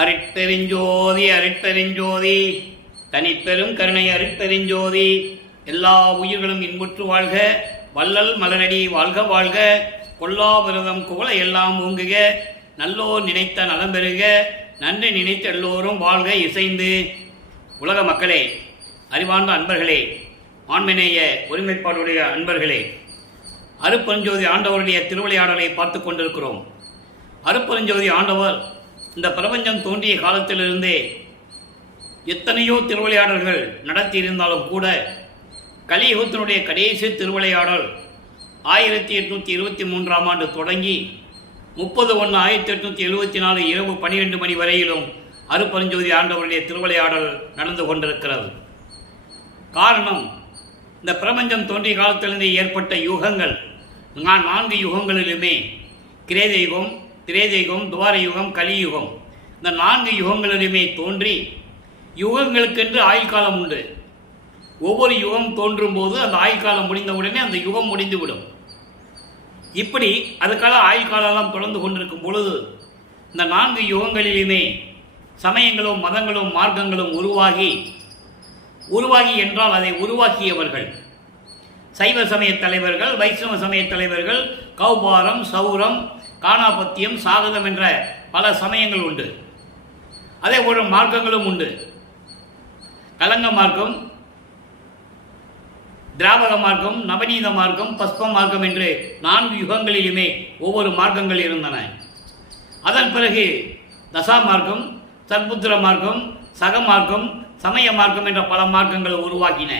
அருட்பெருஞ்சோதி அருட்பெருஞ்சோதி தனிப்பெரும் கருணை அருட்பெருஞ்சோதி. எல்லா உயிர்களும் இன்புற்று வாழ்க, வள்ளல் மலரடி வாழ்க வாழ்க, கொல்லா விரதம் குவள எல்லாம் ஓங்குக, நல்லோர் நினைத்த நலம் பெறுக, நன்றி நினைத்த எல்லோரும் வாழ்க இசைந்து. உலக மக்களே, அறிவார்ந்த அன்பர்களே, ஆண்மநேய ஒருமைப்பாடுடைய அன்பர்களே, அருட்பெருஞ்சோதி ஆண்டவருடைய திருவிளையாடலை பார்த்து கொண்டிருக்கிறோம். அருட்பெருஞ்சோதி ஆண்டவர் இந்த பிரபஞ்சம் தோன்றிய காலத்திலிருந்தே எத்தனையோ திருவிளையாடல்கள் நடத்தியிருந்தாலும் கூட கலியுகத்தினுடைய கடைசி திருவிளையாடல் 1823ஆம் ஆண்டு தொடங்கி 30/1/1874 இரவு 12 மணி வரையிலும் அருட்பெருஞ்சோதி ஆண்டவருடைய திருவிளையாடல் நடந்து கொண்டிருக்கிறது. காரணம், இந்த பிரபஞ்சம் தோன்றிய காலத்திலிருந்தே ஏற்பட்ட யுகங்கள் 4 யுகங்களிலுமே கிரேத யுகம், திரேத யுகம், துவார யுகம், கலியுகம், இந்த 4 யுகங்களிலுமே தோன்றி யுகங்களுக்கென்று ஆயுள் காலம் உண்டு. ஒவ்வொரு யுகம் தோன்றும் போது அந்த ஆயுள் காலம் முடிந்தவுடனே அந்த யுகம் முடிந்துவிடும். இப்படி அதுக்காக ஆயுள் காலெல்லாம் தொடர்ந்து கொண்டிருக்கும் பொழுது இந்த 4 யுகங்களிலுமே சமயங்களும் மதங்களும் மார்க்கங்களும் உருவாகி என்றால் அதை உருவாக்கியவர்கள் சைவ சமய தலைவர்கள், வைஷ்ணவ சமய தலைவர்கள், கௌபாரம், சௌரம், காணாபத்தியம், சாகதம் என்ற பல சமயங்கள் உண்டு. அதே போல மார்க்கங்களும் உண்டு. கலங்க மார்க்கம், திராவக மார்க்கம், நவநீத மார்க்கம், பஸ்ப மார்க்கம் என்று 4 யுகங்களிலுமே ஒவ்வொரு மார்க்கங்கள் இருந்தன. அதன் பிறகு தசா மார்க்கம், சத்புத்திர மார்க்கம், சக மார்க்கம், சமய மார்க்கம் என்ற பல மார்க்கங்கள் உருவாக்கின.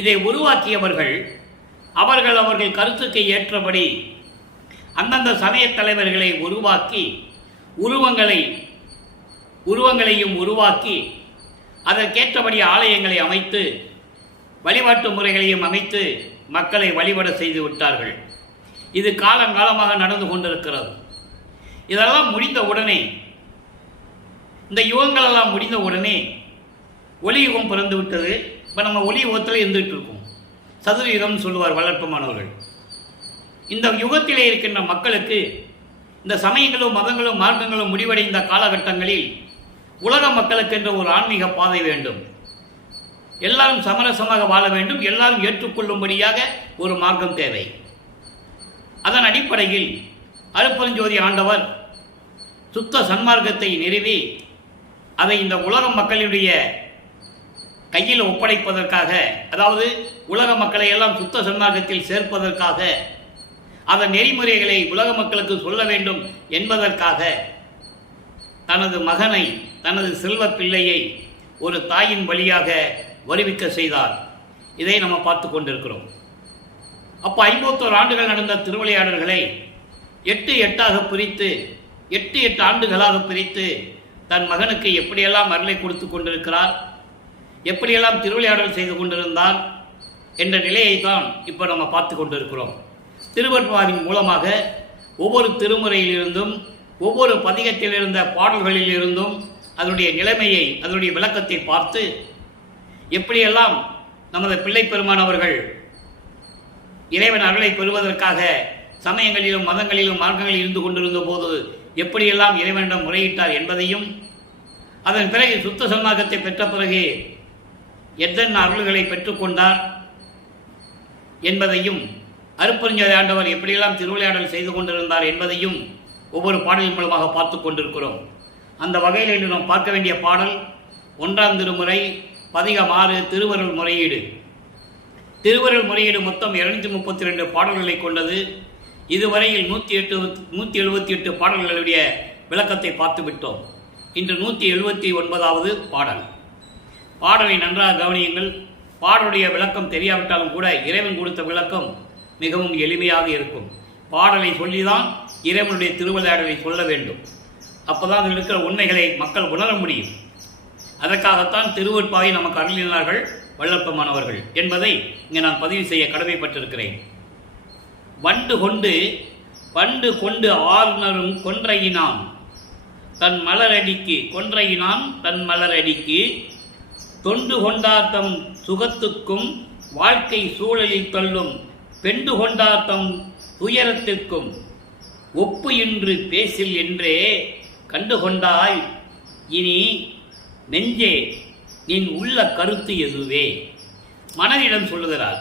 இதை உருவாக்கியவர்கள் அவர்கள் கருத்துக்கு ஏற்றபடி அந்தந்த சமய தலைவர்களை உருவாக்கி உருவங்களையும் உருவாக்கி அதற்கேற்றபடி ஆலயங்களை அமைத்து வழிபாட்டு முறைகளையும் அமைத்து மக்களை வழிபட செய்து விட்டார்கள். இது காலங்காலமாக நடந்து கொண்டிருக்கிறது. இதெல்லாம் முடிந்த உடனே, இந்த யுகங்களெல்லாம் முடிந்த உடனே ஒளி யுகம் பிறந்து விட்டது. இப்போ நம்ம ஒளி யுகத்தில் இருந்துகிட்டு இருக்கோம். சதுரயுகம் சொல்லுவார் வளர்ப்பமானவர்கள். இந்த யுகத்திலே இருக்கின்ற மக்களுக்கு இந்த சமயங்களும் மதங்களும் மார்க்கங்களும் முடிவடைந்த காலகட்டங்களில் உலக மக்களுக்கென்ற ஒரு ஆன்மீக பாதை வேண்டும். எல்லாரும் சமரசமாக வாழ வேண்டும். எல்லாரும் ஏற்றுக்கொள்ளும்படியாக ஒரு மார்க்கம் தேவை. அதன் அடிப்படையில் அருட்பெருஞ்சோதி ஆண்டவர் சுத்த சன்மார்க்கத்தை நிறுவி அதை இந்த உலக மக்களுடைய கையில் ஒப்படைப்பதற்காக, அதாவது உலக மக்களை எல்லாம் சுத்த சன்மார்க்கத்தில் சேர்ப்பதற்காக, அதன் நெறிமுறைகளை உலக மக்களுக்கு சொல்ல வேண்டும் என்பதற்காக தனது மகனை, தனது செல்வ பிள்ளையை ஒரு தாயின் வழியாக வருவிக்க செய்தார். இதை நம்ம பார்த்து கொண்டிருக்கிறோம். அப்போ 51 ஆண்டுகள் நடந்த திருவிளையாடல்களை 8 பிரித்து 8 ஆண்டுகளாக பிரித்து தன் மகனுக்கு எப்படியெல்லாம் அருளை கொடுத்து கொண்டிருக்கிறார், எப்படியெல்லாம் திருவிளையாடல் செய்து கொண்டிருந்தார் என்ற நிலையை தான் இப்போ நம்ம பார்த்து கொண்டிருக்கிறோம். திருவருட்பாவின் மூலமாக ஒவ்வொரு திருமுறையிலிருந்தும் ஒவ்வொரு பதிகத்தில் இருந்த பாடல்களில் இருந்தும் அதனுடைய நிலைமையை, அதனுடைய விளக்கத்தை பார்த்து எப்படியெல்லாம் நமது பிள்ளை பெருமானவர்கள் இறைவன் அருளை பெறுவதற்காக சமயங்களிலும் மதங்களிலும் மார்க்கங்களில் இருந்து கொண்டிருந்த போது எப்படியெல்லாம் இறைவனிடம் முறையிட்டார் என்பதையும், அதன் பிறகு சுத்த சன்மார்க்கத்தை பெற்ற பிறகு எத்தனை அருள்களை பெற்றுக்கொண்டார் என்பதையும், அருட்பெருஞ்சோதி ஆண்டவர் எப்படியெல்லாம் திருவிளையாடல் செய்து கொண்டிருந்தார் என்பதையும் ஒவ்வொரு பாடலின் மூலமாக பார்த்து கொண்டிருக்கிறோம். அந்த வகையில் இன்று நாம் பார்க்க வேண்டிய பாடல் 1ஆம் திருமுறை பதிகம் 6 திருவருள் முறையீடு. திருவருள் முறையீடு மொத்தம் 232 பாடல்களை கொண்டது. இதுவரையில் 178 பாடல்களுடைய விளக்கத்தை பார்த்து விட்டோம். இன்று 179வது பாடல். பாடலை நன்றாக கவனியுங்கள். பாடலுடைய விளக்கம் தெரியாவிட்டாலும் கூட இறைவன் கொடுத்த விளக்கம் மிகவும் எளிமையாக இருக்கும். பாடலை சொல்லிதான் இறைவனுடைய திருவிளையாடலை சொல்ல வேண்டும். அப்போதான் அதில் இருக்கிற உண்மைகளை மக்கள் உணர முடியும். அதற்காகத்தான் திருவருட்பாவை நமக்கு அருளினார்கள் வள்ளற்பமானவர்கள் என்பதை இங்கே நான் பதிவு செய்ய கடமைப்பட்டிருக்கிறேன். வண்டு கொண்டு ஆர்நரும் கொன்றையினான் தன் மலரடிக்கு தொண்டு கொண்டாத்தம் சுகத்துக்கும் வாழ்க்கை சூழலில் தள்ளும் பெண்டு கொண்டாத்தம் துயரத்திற்கும் ஒப்பு இன்று பேசில் என்றே கண்டுகொண்டாய் இனி நெஞ்சே நின் உள்ள கருத்து எதுவே மனதிடம் சொல்லுகிறார்.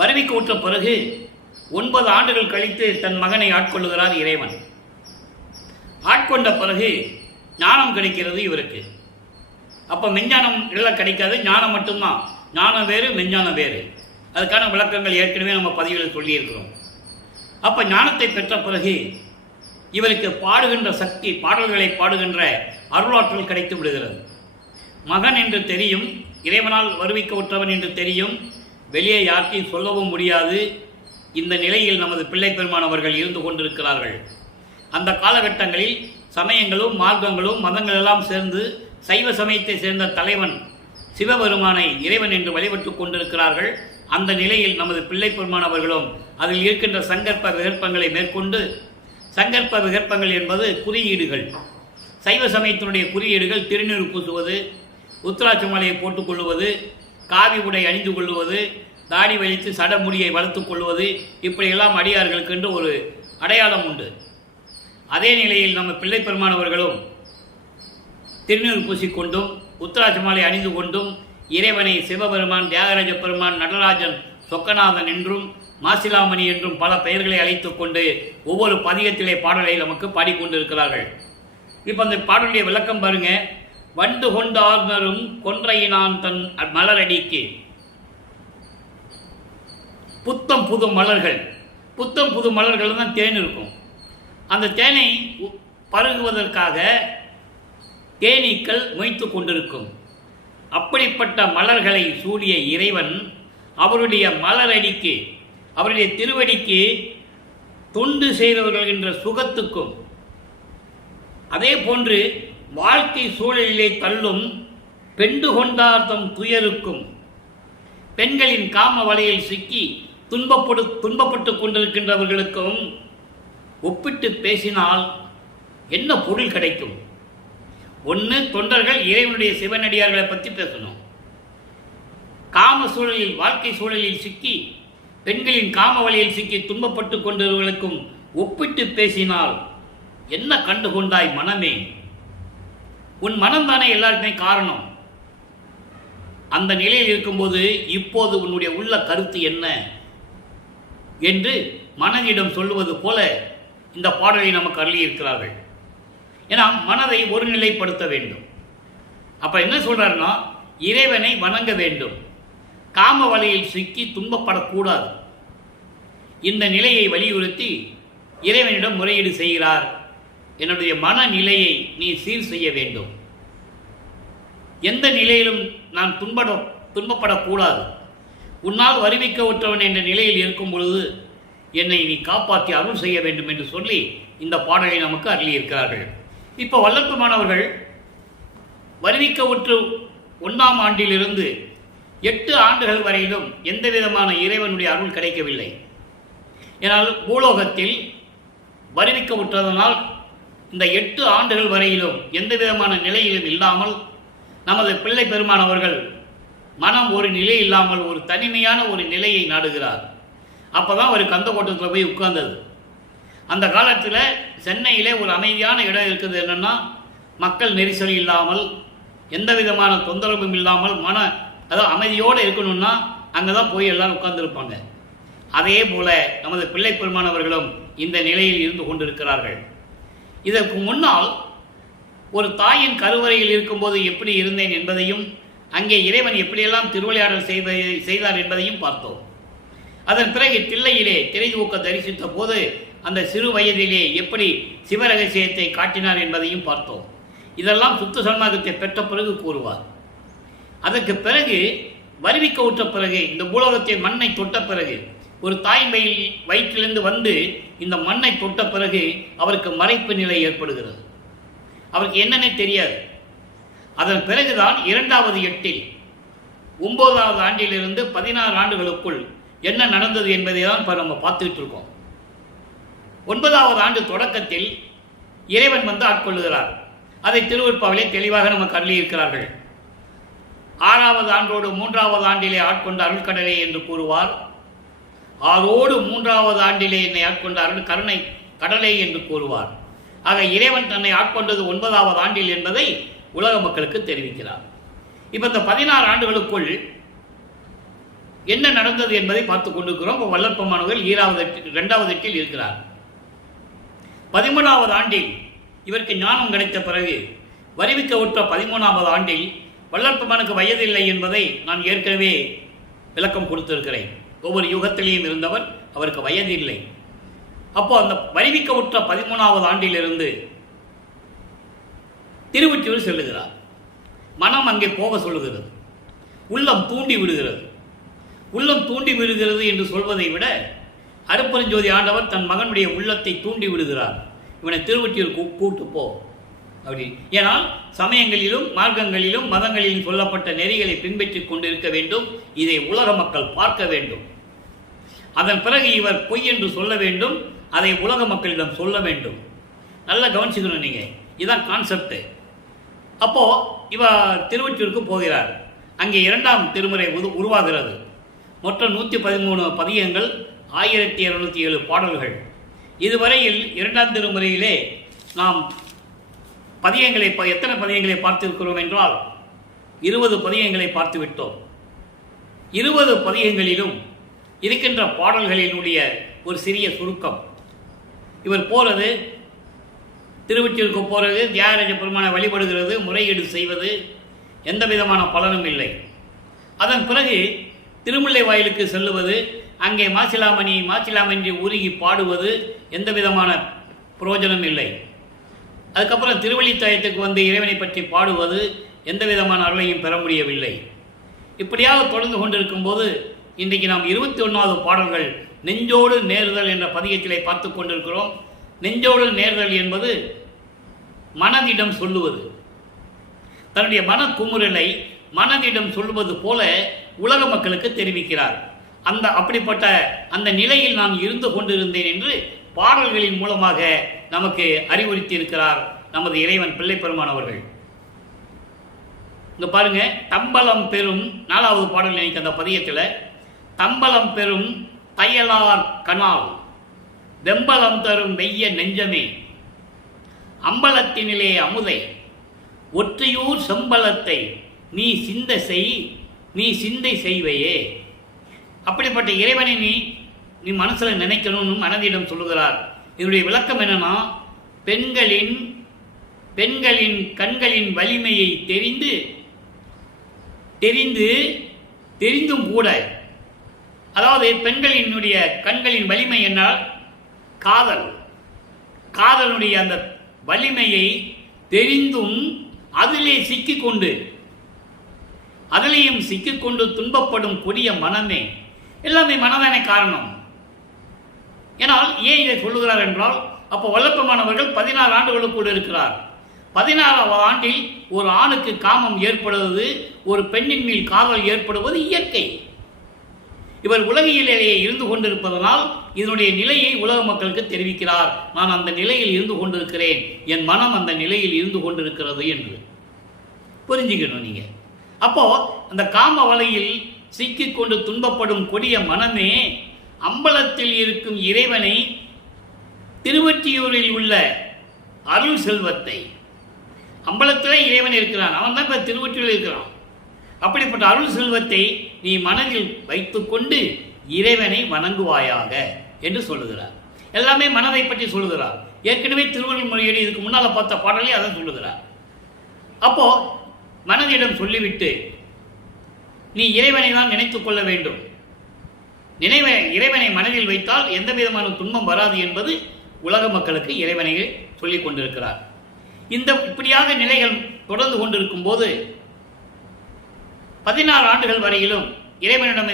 வருவிக்கு உற்ற பிறகு 9 ஆண்டுகள் கழித்து தன் மகனை ஆட்கொள்ளுகிறார் இறைவன். ஆட்கொண்ட பிறகு ஞானம் கிடைக்கிறது இவருக்கு. அப்போ மெஞ்ஞானம் எல்லாம் கிடைக்காது, ஞானம் மட்டும்தான். ஞானம் வேறு, மெஞ்ஞானம் வேறு. அதுக்கான விளக்கங்கள் ஏற்கனவே நம்ம பதிவில் சொல்லியிருக்கிறோம். அப்போ ஞானத்தை பெற்ற பிறகு இவருக்கு பாடுகின்ற சக்தி, பாடல்களை பாடுகின்ற அருளாற்றல் கிடைத்து விடுகிறது. மகன் என்று தெரியும், இறைவனால் வருவிக்க உற்றவன் என்று தெரியும், வெளியே யாருக்கையும் சொல்லவும் முடியாது. இந்த நிலையில் நமது பிள்ளை பெருமானவர்கள் இருந்து கொண்டிருக்கிறார்கள். அந்த காலகட்டங்களில் சமயங்களும் மார்க்கங்களும் மதங்கள் எல்லாம் சேர்ந்து சைவ சமயத்தை சேர்ந்த தலைவன் சிவபெருமானை இறைவன் என்று வழிபட்டு கொண்டிருக்கிறார்கள். அந்த நிலையில் நமது பிள்ளை பெருமானவர்களும் அதில் இருக்கின்ற சங்கற்ப விகற்பங்களை மேற்கொண்டு, சங்கற்ப விகற்பங்கள் என்பது குறியீடுகள், சைவ சமயத்தினுடைய குறியீடுகள், திருநீர் பூசுவது, உத்திராட்ச மாலையை போட்டுக்கொள்வது, காவி உடை அணிந்து கொள்வது, தாடி வைத்து சடமுடியை வளர்த்து கொள்வது, இப்படியெல்லாம் அடியார்களுக்கு என்று ஒரு அடையாளம் உண்டு. அதே நிலையில் நம்ம பிள்ளை பெருமானவர்களும் திருநீர் பூசிக்கொண்டும் உத்திராட்ச மாலை அணிந்து கொண்டும் இறைவனை சிவபெருமான், தியாகராஜ பெருமான், நடராஜன், சொக்கநாதன் என்றும் மாசிலாமணி என்றும் பல பெயர்களை அழைத்து கொண்டு ஒவ்வொரு பதிகத்திலே பாடலை நமக்கு பாடிக்கொண்டிருக்கிறார்கள். இப்போ அந்த பாடலுடைய விளக்கம் பாருங்க. வண்டு கொண்டார்னரும் கொன்றையினான் தன் மலரடிக்கு புத்தம் புது மலர்கள், புத்தம் புது மலர்கள் தான் தேன் இருக்கும். அந்த தேனை பருகுவதற்காக தேனீக்கள் மொய்த்து கொண்டிருக்கும். அப்படிப்பட்ட மலர்களை சூடிய இறைவன் அவருடைய மலரடிக்கு, அவருடைய திருவடிக்கு தொண்டு செய்தவர்கள் என்ற சுகத்துக்கும், அதே போன்று வாழ்க்கை சூழலிலே தள்ளும் பெண்டு கொண்டார்த்தம் துயருக்கும், பெண்களின் காம வலையில் சிக்கி துன்பப்பட்டு கொண்டிருக்கின்றவர்களுக்கும் ஒப்பிட்டு பேசினால் என்ன பொருள் கிடைக்கும்? ஒன்று, தொண்டர்கள் இறைவனுடைய சிவனடியார்களை பற்றி பேசணும். காம சூழலில், வாழ்க்கை சூழலில் சிக்கி பெண்களின் காம வலையில் சிக்கி துன்பப்பட்டு கொண்டவர்களுக்கும் ஒப்பிட்டு பேசினால் என்ன கண்டுகொண்டாய் மனமே? உன் மனம்தானே எல்லாருக்குமே காரணம். அந்த நிலையில் இருக்கும்போது இப்போது உன்னுடைய உள்ள கருத்து என்ன என்று மனதிடம் சொல்லுவது போல இந்த பாடலை நமக்கு அருளியிருக்கிறார்கள். ஏன்னா மனதை ஒருநிலைப்படுத்த வேண்டும். அப்ப என்ன சொல்றாருன்னா, இறைவனை வணங்க வேண்டும், காம வலையில் சிக்கி துன்பப்படக்கூடாது. இந்த நிலையை வலியுறுத்தி இறைவனிடம் முறையீடு செய்கிறார். என்னுடைய மனநிலையை நீ சீர் செய்ய வேண்டும். எந்த நிலையிலும் நான் துன்பப்படக்கூடாது. உன்னால் வருவிக்க உற்றவன் என்ற நிலையில் இருக்கும் பொழுது என்னை நீ காப்பாற்றி அருள் செய்ய வேண்டும் என்று சொல்லி இந்த பாடலை நமக்கு அருளியிருக்கிறார்கள். இப்போ வல்லற்பமானவர்கள் வருவிக்க உற்று 1ஆம் ஆண்டிலிருந்து 8 ஆண்டுகள் வரையிலும் எந்த விதமான இறைவனுடைய அருள் கிடைக்கவில்லை. ஏனால் பூலோகத்தில் வருவிக்க உற்றதனால் இந்த 8 ஆண்டுகள் வரையிலும் எந்த விதமான நிலையிலும் இல்லாமல் நமது பிள்ளை பெருமானவர்கள் மனம் ஒரு நிலை இல்லாமல் ஒரு தனிமையான ஒரு நிலையை நாடுகிறார். அப்போ தான் ஒரு கந்தக்கோட்டத்தில் போய் உட்கார்ந்தது. அந்த காலத்தில் சென்னையிலே ஒரு அமைதியான இடம் இருக்குது. என்னென்னா, மக்கள் நெரிசல் இல்லாமல், எந்த விதமான தொந்தரவும் இல்லாமல், அதாவது அமைதியோடு இருக்கணும்னா அங்கே தான் போய் எல்லாரும் உட்கார்ந்துருப்பாங்க. அதே போல நமது பிள்ளை பெருமானவர்களும் இந்த நிலையில் இருந்து கொண்டிருக்கிறார்கள். இதற்கு முன்னால் ஒரு தாயின் கருவறையில் இருக்கும்போது எப்படி இருந்தேன் என்பதையும், அங்கே இறைவன் எப்படியெல்லாம் திருவிளையாடல் செய்தார் என்பதையும் பார்த்தோம். அதன் பிறகு தில்லையிலே திரைதூக்க தரிசித்த போது அந்த சிறு வயதிலே எப்படி சிவரகசியத்தை காட்டினார் என்பதையும் பார்த்தோம். இதெல்லாம் சுத்த சன்மார்க்கத்தை பெற்ற பிறகு கூறுவார். அதற்கு பிறகு வருவிக்க உற்ற பிறகு, இந்த பூலோகத்தை மண்ணை தொட்ட பிறகு, ஒரு தாயின் வயிற்றிலிருந்து வந்து இந்த மண்ணை தொட்ட பிறகு அவருக்கு மறைப்பு நிலை ஏற்படுகிறது. அவருக்கு என்னன்னே தெரியாது. அதன் பிறகுதான் 2வது எட்டில் 9வது ஆண்டிலிருந்து 16 ஆண்டுகளுக்குள் என்ன நடந்தது என்பதை தான் இப்போ நம்ம பார்த்துக்கிட்டு இருக்கோம். 9வது ஆண்டு தொடக்கத்தில் இறைவன் வந்து ஆட்கொள்ளுகிறார். அதை திருவருட்பாவிலே தெளிவாக நமக்கு அருளியிருக்கிறார்கள். 6வது ஆண்டோடு 3வது ஆண்டிலே ஆட்கொண்ட அருள்கடலே என்று கூறுவார். 6ஓடு 3வது ஆண்டிலே என்னை ஆட்கொண்ட அருள் கருணை கடலை என்று கூறுவார். ஆக இறைவன் தன்னை ஆட்கொண்டது 9வது ஆண்டில் என்பதை உலக மக்களுக்கு தெரிவிக்கிறார். இப்போ இந்த 16 ஆண்டுகளுக்குள் என்ன நடந்தது என்பதை பார்த்துக் கொண்டிருக்கிறோம். இப்போ வல்லற்பமானவர்கள் 2வது எட்டில் இருக்கிறார். 13வது ஆண்டில் இவருக்கு ஞானம் கிடைத்த பிறகு வருவிக்க உற்ற 13வது ஆண்டில் வல்லற்பமானுக்கு வயதில்லை என்பதை நான் ஏற்கனவே விளக்கம் கொடுத்திருக்கிறேன். ஒவ்வொரு யுகத்திலேயும் இருந்தவர், அவருக்கு வயதில்லை. அப்போ அந்த வருவிக்க உற்ற 13வது ஆண்டிலிருந்து திருவொற்றியூர் செல்லுகிறார். மனம் அங்கே போக சொல்லுகிறது, உள்ளம் தூண்டி விடுகிறது. உள்ளம் தூண்டி விடுகிறது என்று சொல்வதை விட அருப்பெருஞ்சோதி ஆண்டவர் தன் மகனுடைய உள்ளத்தை தூண்டி விடுகிறார். இவனை திருவொற்றியூர் கூட்டு போ அப்படி. ஏனால் சமயங்களிலும் மார்க்கங்களிலும் மதங்களிலும் சொல்லப்பட்ட நெறிகளை பின்பற்றி கொண்டிருக்க வேண்டும். இதை உலக மக்கள் பார்க்க வேண்டும். அதன் பிறகு இவர் பொய் என்று சொல்ல வேண்டும். அதை உலக மக்களிடம் சொல்ல வேண்டும். நல்லா கவனிச்சுக்கணும் நீங்க, இதுதான் கான்செப்ட். அப்போ இவர் திருவொற்றியூருக்கு போகிறார். அங்கே 2ஆம் திருமுறை உருவாகிறது. மொத்தம் 113 பதிகங்கள், 1207 பாடல்கள். இதுவரையில் 2ஆம் திருமுறையிலே நாம் எத்தனை பதிகங்களை பார்த்திருக்கிறோம் என்றால் 20 பதிகங்களை பார்த்துவிட்டோம். 20 பதிகங்களிலும் இருக்கின்ற பாடல்களினுடைய ஒரு சிறிய சுருக்கம். இவர் போறது, திருவொற்றியூருக்கு போறது, தியாகராஜ பெருமானை வழிபடுகிறது, முறையீடு செய்வது, எந்த விதமான பலனும் இல்லை. அதன் பிறகு திருமுல்லை வாயிலுக்கு செல்லுவது, அங்கே மாசிலாமணி உருகி பாடுவது, எந்த விதமான பிரயோஜனம் இல்லை. அதுக்கப்புறம் திருவள்ளித்தாயத்துக்கு வந்து இறைவனை பற்றி பாடுவது, எந்த விதமான அருளையும் பெற முடியவில்லை. இப்படியாக தொடர்ந்து கொண்டிருக்கும் போது இன்றைக்கு நாம் 21வது பாடல்கள் நெஞ்சோடு நேர்தல் என்ற பதிகத்திலே பார்த்து கொண்டிருக்கிறோம். நெஞ்சோடு நேர்தல் என்பது மனதிடம் சொல்லுவது, தன்னுடைய மனக்குமுறலை மனதிடம் சொல்லுவது போல உலக மக்களுக்கு தெரிவிக்கிறார். அப்படிப்பட்ட அந்த நிலையில் நான் இருந்து கொண்டிருந்தேன் என்று பாடல்களின் மூலமாக நமக்கு அறிவுறுத்தி இருக்கிறார் நமது இறைவன் பிள்ளைப்பெருமான் அவர்கள். இங்க பாருங்க, தம்பலம் பெரும் 4வது பாடல் எனக்கு அந்த பதியத்தில், தம்பலம் பெரும் தையலார் கனால் வெம்பலம் தரும் வெய்ய நெஞ்சமே அம்பலத்தினிலே அமுதை ஒற்றையூர் செம்பலத்தை நீ சிந்தை செய்வையே. அப்படிப்பட்ட இறைவனை நீ மனசுல நினைக்கணும்னு மனதிடம் சொல்லுகிறார். இதனுடைய விளக்கம் என்னன்னா, பெண்களின் கண்களின் வலிமையை தெரிந்தும் கூட, அதாவது பெண்களினுடைய கண்களின் வலிமை என்றால் காதலுடைய அந்த வலிமையை தெரிந்தும் அதிலேயும் சிக்கிக்கொண்டு துன்பப்படும் கொடிய மனமே. எல்லாமே மனதானே காரணம். ஏனால் ஏன் இதை சொல்லுகிறார் என்றால், அப்போ வல்லற்பமானவர்கள் 16 ஆண்டுகளுக்குள் இருக்கிறார். 16வது ஆண்டில் ஒரு ஆணுக்கு காமம் ஏற்படுவது, ஒரு பெண்ணின் மேல் காதல் ஏற்படுவது இயற்கை. இவர் உலகிலேயே இருந்து கொண்டிருப்பதனால் இதனுடைய நிலையை உலக மக்களுக்கு தெரிவிக்கிறார். நான் அந்த நிலையில் இருந்து கொண்டிருக்கிறேன், என் மனம் அந்த நிலையில் இருந்து கொண்டிருக்கிறது என்று புரிஞ்சுக்கணும் நீங்க. அப்போ அந்த காம வலையில் சிக்கிக்கொண்டு துன்பப்படும் கொடிய மனமே, அம்பலத்தில் இருக்கும் இறைவனை, திருவொற்றியூரில் உள்ள அருள் செல்வத்தை, அம்பலத்தில் இறைவன் இருக்கிறான், அவன் தான் இப்ப திருவொற்றியூரில் இருக்கிறான். அப்படிப்பட்ட அருள் செல்வத்தை நீ மனதில் வைத்துக்கொண்டு இறைவனை வணங்குவாயாக என்று சொல்லுகிறார். எல்லாமே மனதை பற்றி சொல்லுகிறார். ஏற்கனவே திருவள்ளுவர் மொழியடி இதுக்கு முன்னால் பார்த்த பாடலே அதை சொல்லுகிறார். அப்போ மனதிடம் சொல்லிவிட்டு நீ இறைவனை தான் நினைத்துக் கொள்ள வேண்டும். இறைவனை மனதில் வைத்தால் எந்த விதமான துன்பம் வராது என்பது உலக மக்களுக்கு இறைவனை சொல்லிக் கொண்டிருக்கிறார். இப்படியாக நிலைகள் தொடர்ந்து கொண்டிருக்கும் போது 16 ஆண்டுகள் வரையிலும் இறைவனிடம்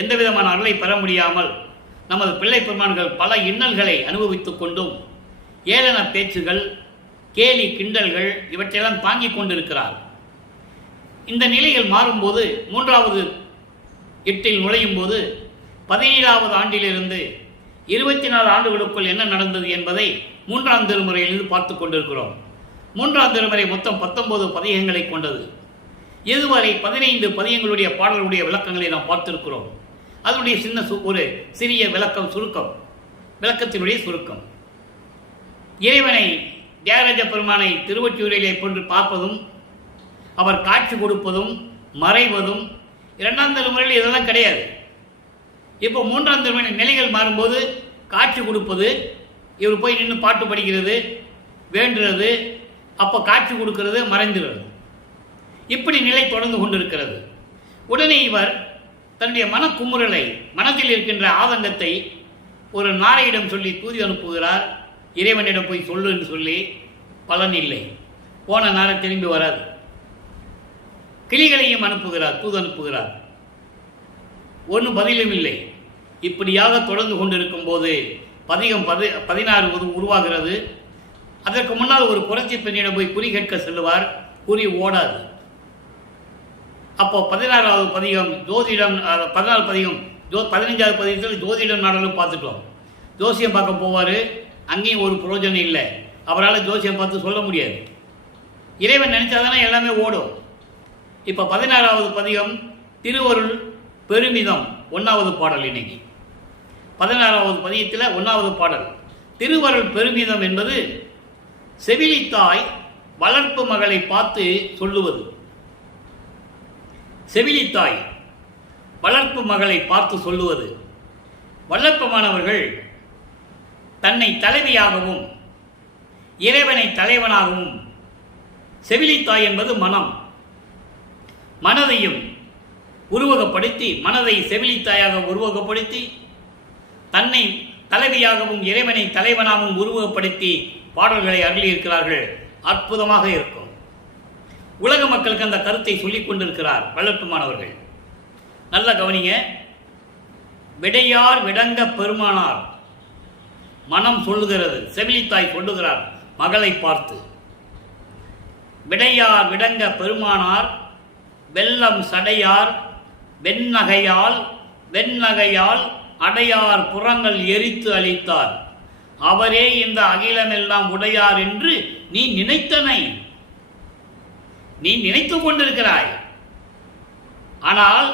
எந்த விதமான அருளை பெற முடியாமல் நமது பிள்ளை பெருமான்கள் பல இன்னல்களை அனுபவித்துக் கொண்டும் ஏளன பேச்சுகள், கேலி கிண்டல்கள் இவற்றையெல்லாம் தாங்கிக் கொண்டிருக்கிறார். இந்த நிலையில் மாறும்போது 3வது எட்டில் நுழையும் போது 17வது ஆண்டிலிருந்து 24 ஆண்டுகளுக்குள் என்ன நடந்தது என்பதை 3ஆம் திருமுறையிலிருந்து பார்த்து கொண்டிருக்கிறோம். 3ஆம் திருமுறை மொத்தம் 19 பதிகங்களை கொண்டது. இதுவரை 15 பதிகங்களுடைய பாடலுடைய விளக்கங்களை நாம் பார்த்திருக்கிறோம். அதனுடைய ஒரு சிறிய விளக்கத்தினுடைய சுருக்கம். இறைவனை தியாகராஜ பெருமானை திருவொற்றியூரிலே போன்று பார்ப்பதும், அவர் காட்சி கொடுப்பதும், மறைவதும், இரண்டாம் திருமுறையில் இதெல்லாம் கிடையாது. இப்போ மூன்றாம் திருமுறை நிலைகள் மாறும்போது காட்சி கொடுப்பது, இவர் போய் நின்று பாட்டு படிக்கிறது, வேண்டுறது, அப்போ காட்சி கொடுக்கிறது, மறைந்துகிறது. இப்படி நிலை தொடர்ந்து கொண்டிருக்கிறது. உடனே இவர் தன்னுடைய மனக்குமுறலை, மனத்தில் இருக்கின்ற ஆதங்கத்தை ஒரு நாரையிடம் சொல்லி தூதி அனுப்புகிறார். இறைவனிடம் போய் சொல்லு என்று சொல்லி பலன் இல்லை. போன நாரை திரும்பி வராது. கிளிகளையும் அனுப்புகிறார், தூது அனுப்புகிறார், ஒன்றும் பதிலும் இல்லை. இப்படியாக தொடர்ந்து கொண்டிருக்கும் போது பதிகம் 16 உருவாகிறது. அதற்கு முன்னால் ஒரு புரட்சி பெண்ணிடம் போய் குறி கேட்க செல்லுவார். குறி ஓடாது. அப்போ 16வது பதிகம் ஜோதிடம், 14 பதிகம் 15வது பதிகத்தில் ஜோதிடம் நாடலும் பார்த்துட்டோம். ஜோசியம் பார்க்க போவார், அங்கேயும் ஒரு பிரயோஜனம் இல்லை. அவரால் ஜோசியம் பார்த்து சொல்ல முடியாது. இறைவன் நினைச்சாதானே எல்லாமே ஓடும். இப்போ 16வது பதிகம் திருவருள் பெருமிதம் 1வது பாடல். இன்னைக்கு 16வது பதிகத்தில் 1வது பாடல் திருவருள் பெருமிதம் என்பது செவிலித்தாய் வளர்ப்பு மகளை பார்த்து சொல்லுவது. செவிலித்தாய் வளர்ப்பு மகளை பார்த்து சொல்லுவது. வளர்ப்பமானவர்கள் தன்னை தலைவியாகவும் இறைவனை தலைவனாகவும், செவிலித்தாய் என்பது மனம், மனதையும் உருவகப்படுத்தி, மனதை செவிலித்தாயாக உருவகப்படுத்தி, தன்னை தலைவியாகவும் இறைவனை தலைவனாகவும் உருவகப்படுத்தி பாடல்களை அருளியிருக்கிறார்கள். அற்புதமாக இருக்கும். உலக மக்களுக்கு அந்த கருத்தை சொல்லிக் கொண்டிருக்கிறார் வளர்ப்புமானவர்கள். நல்ல கவனிங்க. விடையார் விடங்க பெருமானார் மனம் சொல்லுகிறது, செவிலித்தாய் சொல்லுகிறார் மகளை பார்த்து. விடையார் விடங்க பெருமானார் வெள்ளம் சடையார் வெண்ணகையால் வெண்ணகையால் அடையார் புறங்கள் எரித்து அளித்தார். அவரே இந்த அகிலமெல்லாம் உடையார் என்று நீ நினைத்தனை, நீ நினைத்து கொண்டிருக்கிறாய். ஆனால்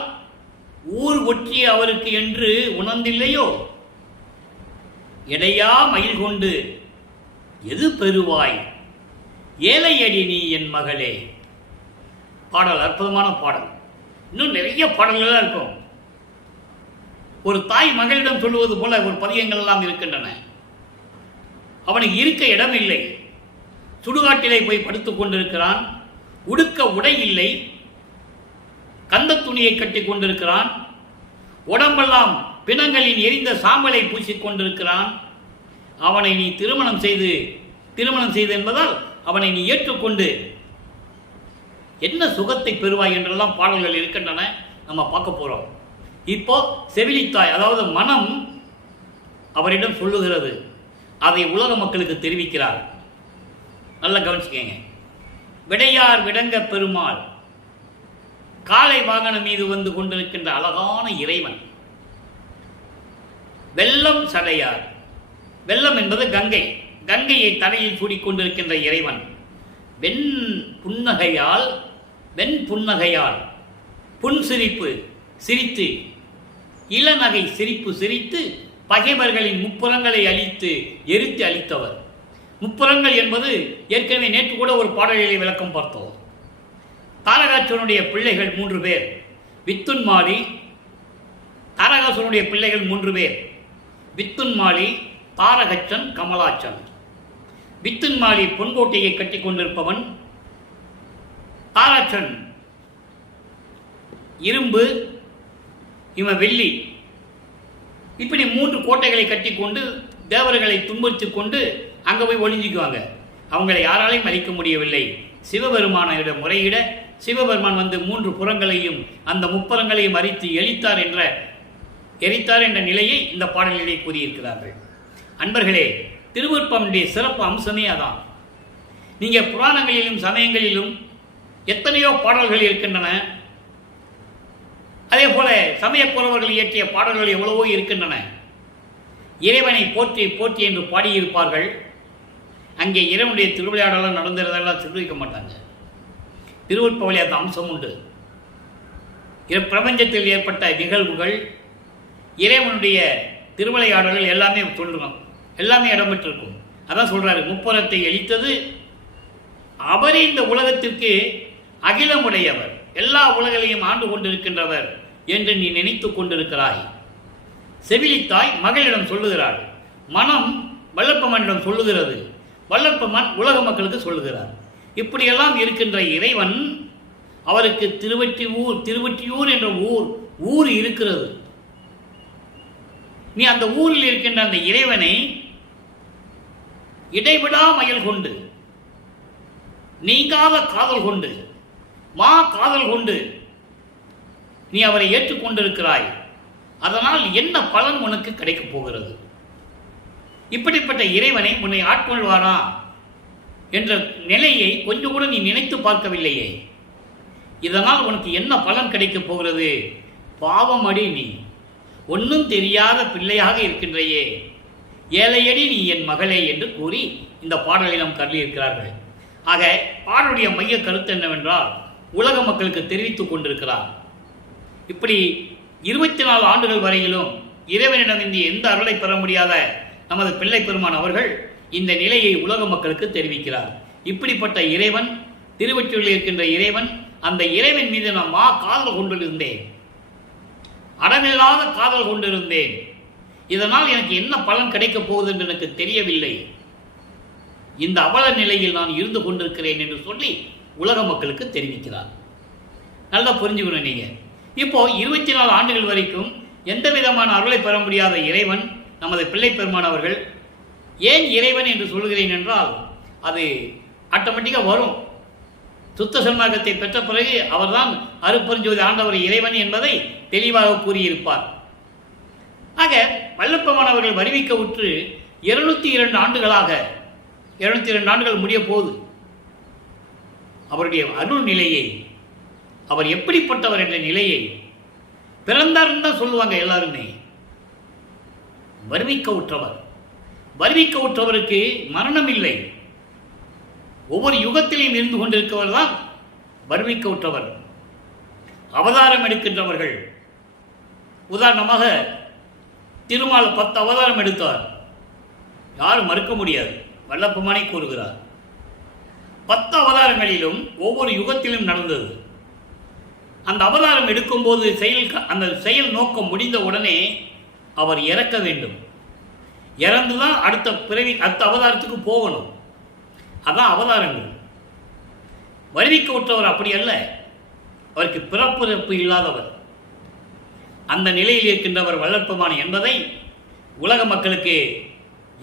ஊர் ஒற்றிய அவருக்கு என்று உணர்ந்தில்லையோ? எடையா மயில் கொண்டு எது பெறுவாய், ஏழையடி நீ என் மகளே. பாடல் அற்புதமான பாடல். இன்னும் நிறைய பாடல்கள் இருக்கும். ஒரு தாய் மகளிடம் சொல்லுவது போல ஒரு பதியங்கள் எல்லாம் இருக்கின்றன. அவனுக்கு இருக்க இடம் இல்லை. சுடுகாட்டிலே போய் படுத்துக் கொண்டிருக்கிறான். உடுக்க உடை இல்லை. கந்த துணியை கட்டி கொண்டிருக்கிறான். உடம்பெல்லாம் பிணங்களின் எரிந்த சாம்பலை பூசிக்கொண்டிருக்கிறான். அவனை நீ திருமணம் செய்து என்பதால் அவனை நீ ஏற்றுக்கொண்டு என்ன சுகத்தை பெறுவாய் என்றெல்லாம் பாடல்கள் இருக்கின்றன. நம்ம பார்க்க போறோம். இப்போ செவிலித்தாய், அதாவது மனம் அவரிடம் சொல்லுகிறது. அதை உலக மக்களுக்கு தெரிவிக்கிறார். நல்லா கவனிச்சுக்கங்க. விடையார் விடங்க பெருமாள் காளை வாகனம் மீது வந்து கொண்டிருக்கின்ற அழகான இறைவன். வெள்ளம் சடையார், வெள்ளம் என்பது கங்கை, கங்கையை தலையில் சூடிக்கொண்டிருக்கின்ற இறைவன். வெண் புன்னகையால் புன்சிரிப்பு சிரித்து, இளநகை சிரிப்பு சிரித்து பகைவர்களின் முப்புறங்களை அழித்து எரித்து அழித்தவர். முப்புறங்கள் என்பது ஏற்கனவே நேற்று கூட ஒரு பாடலிலே விளக்கம் பார்த்தோம். தாரகாசுரனுடைய பிள்ளைகள் 3 பேர். வித்துன்மாலி, தாரகாசுரனுடைய பிள்ளைகள் 3 பேர். வித்துன்மாலி, தாரகச்சன், கமலாச்சன். வித்துன்மாலி பொன்கோட்டையை கட்டி கொண்டிருப்பவன். தாராச்சன் இரும்பு, இவன் வெள்ளி. இப்படி 3 கோட்டைகளை கட்டி கொண்டு தேவர்களை துன்புறுத்திக் கொண்டு அங்கே போய் ஒளிஞ்சிக்குவாங்க. அவங்களை யாராலையும் அழிக்க முடியவில்லை. சிவபெருமானிடம் முறையிட சிவபெருமான் வந்து 3 புறங்களையும் அந்த முப்புறங்களையும் அரித்து எரித்தார் என்ற நிலையை இந்த பாடலிலே கூறியிருக்கிறார்கள். அன்பர்களே, திருவருட்பனுடைய சிறப்பு அம்சமே அதான். நீங்கள் புராணங்களிலும் சமயங்களிலும் எத்தனையோ பாடல்கள் இருக்கின்றன. அதே போல சமயப்புறவர்கள் இயற்றிய பாடல்கள் எவ்வளவோ இருக்கின்றன. இறைவனை போற்றி போற்றி என்று பாடியிருப்பார்கள். அங்கே இறைவனுடைய திருவிளையாடலாம் நடந்ததெல்லாம் தெரிவிக்க மாட்டாங்க. திருவருட்பவளி அந்த அம்சம் உண்டு. பிரபஞ்சத்தில் ஏற்பட்ட நிகழ்வுகள், இறைவனுடைய திருவிளையாடல்கள் எல்லாமே சொல்லணும், எல்லாமே இடம்பெற்றிருக்கும். அதான் சொல்றாரு, முப்புறத்தை எளித்தது அவரே இந்த உலகத்திற்கு அகிலமுடையவர், எல்லா உலகளையும் ஆண்டு கொண்டிருக்கின்றவர் என்று நீ நினைத்து கொண்டிருக்கிறாய். செவிலித்தாய் மகளிடம் சொல்லுகிறாள், மனம் வல்லப்பமனிடம் சொல்லுகிறது, வல்லப்பமன் உலக மக்களுக்கு சொல்லுகிறார். இப்படியெல்லாம் இருக்கின்ற இறைவன், அவருக்கு திருவொற்றியூர் என்ற ஊர் இருக்கிறது. நீ அந்த ஊரில் இருக்கின்ற அந்த இறைவனை இடைவிடா மயல் கொண்டு, நீங்காத காதல் கொண்டு, காதல் கொண்டு நீ அவரை ஏற்றுக்கொண்டிருக்கிறாய். அதனால் என்ன பலன் உனக்கு கிடைக்கப் போகிறது? இப்படிப்பட்ட இறைவனை உன்னை ஆட்கொள்வாரா என்ற நிலையை கொஞ்சம் கூட நீ நினைத்து பார்க்கவில்லையே. இதனால் உனக்கு என்ன பலன் கிடைக்கப் போகிறது? பாவம் அடி, நீ ஒன்றும் தெரியாத பிள்ளையாக இருக்கின்றையே, ஏழையடி நீ என் மகளே என்று கூறி இந்த பாடலை நாம் கருதியிருக்கிறார்கள். ஆக பாடலுடைய மைய கருத்து என்னவென்றால், உலக மக்களுக்கு தெரிவித்துக் கொண்டிருக்கிறார். இப்படி 24 ஆண்டுகள் வரையிலும் இறைவனிடம் இந்த எந்த அருளை பெற முடியாத நமது பிள்ளை பெருமான் அவர்கள் இந்த நிலையை உலக மக்களுக்கு தெரிவிக்கிறார். இப்படிப்பட்ட இறைவன், திருவொற்றியூரில் இருக்கின்ற இறைவன், அந்த இறைவன் மீது நான் காதல் கொண்டிருந்தேன், அடமில்லாத காதல் கொண்டிருந்தேன். இதனால் எனக்கு என்ன பலன் கிடைக்கப் போகுது என்று எனக்கு தெரியவில்லை. இந்த அவல நிலையில் நான் இருந்து கொண்டிருக்கிறேன் என்று சொல்லி உலக மக்களுக்கு தெரிவிக்கிறார். நல்லா புரிஞ்சுக்கணும் நீங்க. இப்போ 24 ஆண்டுகள் வரைக்கும் எந்த விதமான அருளை பெற முடியாத இறைவன், நமது பிள்ளை பெருமான் அவர்கள், ஏன் இறைவன் என்று சொல்கிறேன் என்றால், அது ஆட்டோமேட்டிக்காக வரும். சுத்த சன்மார்க்கத்தை பெற்ற பிறகு அவர்தான் அருட்பெருஞ்சோதி ஆண்டவர் இறைவன் என்பதை தெளிவாக கூறியிருப்பார். ஆக வல்லப்பெருமான் அவர்கள் வருவிக்க உற்று 202 ஆண்டுகளாக 202 ஆண்டுகள் முடிய போது அவருடைய அருள் நிலையை, அவர் எப்படிப்பட்டவர் என்ற நிலையை பிறந்தார்னு தான் சொல்லுவாங்க எல்லாருமே. வருவிக்க உற்றவர், வருவிக்க உற்றவருக்கு மரணம் இல்லை. ஒவ்வொரு யுகத்திலையும் இருந்து கொண்டிருக்கிறவர் தான் வருவிக்க உற்றவர். அவதாரம் எடுக்கின்றவர்கள், உதாரணமாக திருமால் 10 அவதாரம் எடுத்தார், யாரும் மறுக்க முடியாது, வல்லப்பெருமானை கூறுகிறார். 10 அவதாரங்களிலும் ஒவ்வொரு யுகத்திலும் நடந்தது. அந்த அவதாரம் எடுக்கும்போது அந்த செயல் நோக்கம் முடிந்த உடனே அவர் இறக்க வேண்டும். இறந்துதான் அடுத்த அவதாரத்துக்கு போகணும். அதான் அவதாரங்கள். வருவிக்க உற்றவர் அப்படி அல்ல, அவருக்கு பிறப்பு இல்லாதவர், அந்த நிலையில் இருக்கின்றவர் வல்லப்பெருமான் என்பதை உலக மக்களுக்கு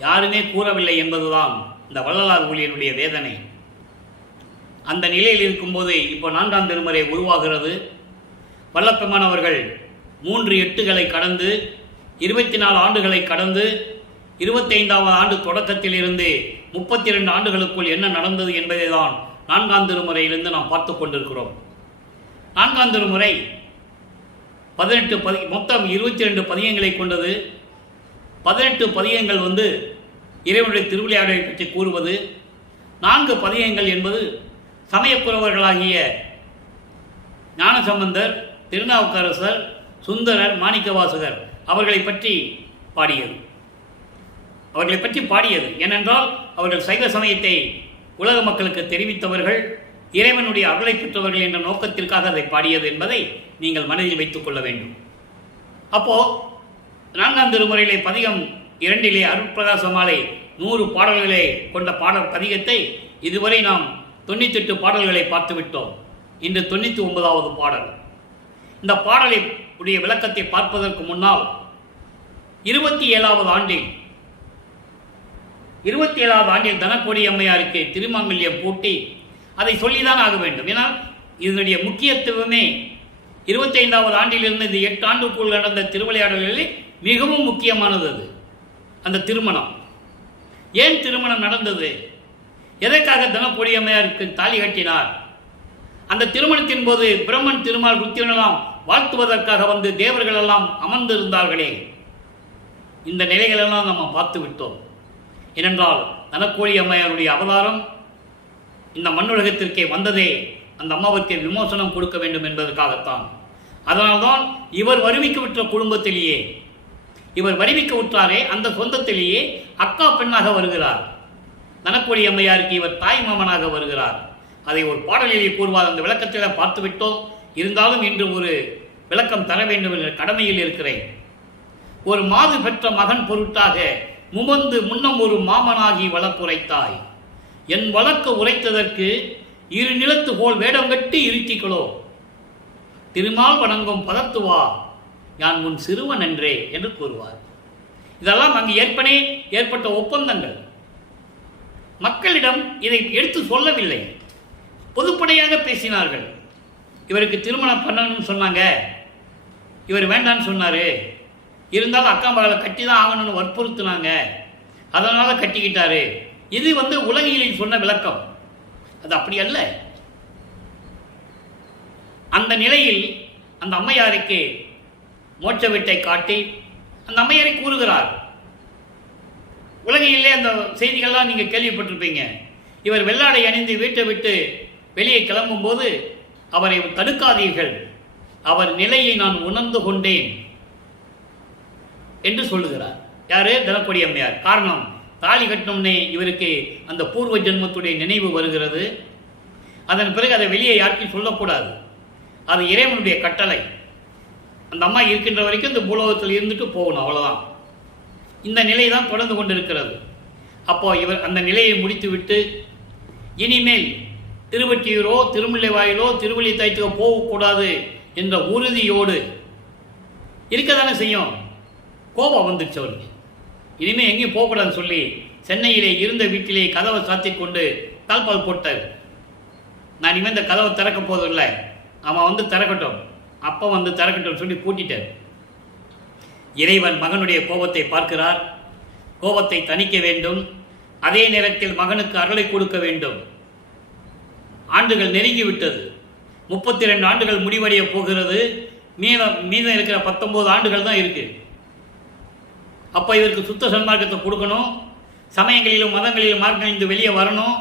யாருமே கூறவில்லை என்பதுதான் இந்த வள்ளலார் ஊழியனுடைய வேதனை. அந்த நிலையில் இருக்கும்போது இப்போ 4ஆம் திருமுறை உருவாகிறது. வல்லப்பெருமான் அவர்கள் 3 எட்டுகளை கடந்து 24 ஆண்டுகளை கடந்து 25வது ஆண்டு தொடக்கத்தில் இருந்து 32 ஆண்டுகளுக்குள் என்ன நடந்தது என்பதை தான் 4ஆம் திருமுறையிலிருந்து நாம் பார்த்து கொண்டிருக்கிறோம். 4ஆம் திருமுறை 18 மொத்தம் 22 பதியங்களை கொண்டது. 18 பதியங்கள் இறைவனுடைய திருவிளையாடலை பற்றி கூறுவது, 4 பதியங்கள் என்பது சமயக்குறவர்களாகிய ஞானசம்பந்தர், திருநாவுக்கரசர், சுந்தரர், மாணிக்கவாசகர் அவர்களை பற்றி பாடியது. ஏனென்றால் அவர்கள் சைவ சமயத்தை உலக மக்களுக்கு தெரிவித்தவர்கள், இறைவனுடைய அருளை பெற்றவர்கள் என்ற நோக்கத்திற்காக அதை பாடியது என்பதை நீங்கள் மனதில் வைத்துக் கொள்ள வேண்டும். அப்போ 4ஆம் திருமுறையிலே பதிகம் 2 அருட்பிரகாச மாலை 100 பாடல்களை கொண்ட பதிகத்தை இதுவரை நாம் 98 பாடல்களை பார்த்துவிட்டோம். இன்று 99வது பாடல். இந்த பாடலை உடைய விளக்கத்தை பார்ப்பதற்கு முன்னால் 27வது ஆண்டில் தனக்கோடி அம்மையாருக்கு திருமாங்கல்யம் பூட்டி அதை சொல்லிதான் ஆக வேண்டும். ஏன்னா இதனுடைய முக்கியத்துவமே 25வது ஆண்டிலிருந்து இந்த 8 ஆண்டுக்குள் நடந்த திருவிளையாடல்களில் மிகவும் முக்கியமானது அது. அந்த திருமணம், ஏன் திருமணம் நடந்தது, எதற்காக தனக்கோடி அம்மையாருக்கு தாலி கட்டினார், அந்த திருமணத்தின் போது பிரம்மன், திருமால், ருத்திரனெல்லாம் வாழ்த்துவதற்காக தேவர்கள் எல்லாம் அமர்ந்து இருந்தார்களே, இந்த நிலைகளெல்லாம் நம்ம பார்த்து விட்டோம். ஏனென்றால் தனக்கோடி அம்மையாருடைய அவதாரம் இந்த மண்ணுலகத்திற்கே வந்ததே அந்த அம்மாவுக்கு விமோசனம் கொடுக்க வேண்டும் என்பதற்காகத்தான். அதனால்தான் இவர் வருவிக்க விட்ட குடும்பத்திலேயே, இவர் வருவிக்க விட்டாரே அந்த சொந்தத்திலேயே அக்கா பெண்ணாக வருகிறார். தனக்கொடி அம்மையாருக்கு இவர் தாய் மாமனாக வருகிறார். அதை ஒரு பாடலிலே கூறுவார். அந்த விளக்கத்தில் பார்த்து விட்டோம். இருந்தாலும் இன்று ஒரு விளக்கம் தர வேண்டும் என்ற கடமையில் இருக்கிறேன். ஒரு மாது பெற்ற மகன் பொருட்டாக முமந்து முன்னம் ஒரு மாமனாகி வழக்குரைத்தாய். என் வழக்கு உரைத்ததற்கு இரு நிலத்து போல் வேடம் கட்டி இருத்திகளோ திருமால் வணங்கும் பதத்துவா யான் முன் சிறுவன் என்றே என்று கூறுவார். இதெல்லாம் அங்கு ஏற்பட்ட ஒப்பந்தங்கள். மக்களிடம் இதை எடுத்து சொல்லவில்லை, பொதுப்படையாக பேசினார்கள். இவருக்கு திருமணம் பண்ணணும்னு சொன்னாங்க, இவர் வேண்டான்னு சொன்னார். இருந்தாலும் அக்கா மகளை கட்டி தான் ஆகணும்னு வற்புறுத்தினாங்க, அதனால் கட்டிக்கிட்டாரு. இது உலகியலில் சொன்ன விளக்கம். அது அப்படி அல்ல. அந்த நிலையில் அந்த அம்மையாருக்கு மோட்ச வீட்டை காட்டி அந்த அம்மையாரை கூறுகிறார். உலகிலே அந்த செய்திகள்லாம் நீங்கள் கேள்விப்பட்டிருப்பீங்க. இவர் வெள்ளாடை அணிந்து வீட்டை விட்டு வெளியே கிளம்பும் போது அவரை தடுக்காதீர்கள், அவர் நிலையை நான் உணர்ந்து கொண்டேன் என்று சொல்லுகிறார். யாரு? தனக்கொடி அம்மையார். காரணம், தாலி கட்டணும்னே இவருக்கு அந்த பூர்வ ஜென்மத்துடைய நினைவு வருகிறது. அதன் பிறகு அதை வெளியே யாருக்கும் சொல்லக்கூடாது, அது இறைவனுடைய கட்டளை. அந்த அம்மா இருக்கின்ற வரைக்கும் இந்த பூலோகத்தில் இருந்துட்டு போகணும், அவ்வளோதான். இந்த நிலை தான் தொடர்ந்து கொண்டிருக்கிறது. அப்போ இவர் அந்த நிலையை முடித்துவிட்டு இனிமேல் திருவொற்றியூரோ திருமுல்லைவாயிலோ திருவல்லித்தாயத்துக்கோ போகக்கூடாது என்ற உறுதியோடு இருக்கதானே செய்யும். கோபம் வந்துடுச்சு அவருக்கு. இனிமேல் எங்கேயும் போகக்கூடாதுன்னு சொல்லி சென்னையிலே இருந்த வீட்டிலே கதவை சாத்தி கொண்டு தாழ்பால் போட்டார். நான் இனிமேல் இந்த கதவை திறக்க போவதில்லை, அவன் திறக்கட்டும், அப்போ திறக்கட்டும் சொல்லி பூட்டிட்டார். இறைவன் மகனுடைய கோபத்தை பார்க்கிறார். கோபத்தை தணிக்க வேண்டும், அதே நேரத்தில் மகனுக்கு அருளை கொடுக்க வேண்டும். ஆண்டுகள் நெருங்கிவிட்டது. 32 ஆண்டுகள் முடிவடைய போகிறது. மீதம் இருக்கிற 19 ஆண்டுகள் தான் இருக்கு. அப்போ இவருக்கு சுத்த சன்மார்க்கத்தை கொடுக்கணும், சமயங்களிலும் மதங்களிலும் மார்க்கங்களிலிருந்து வெளியே வரணும்,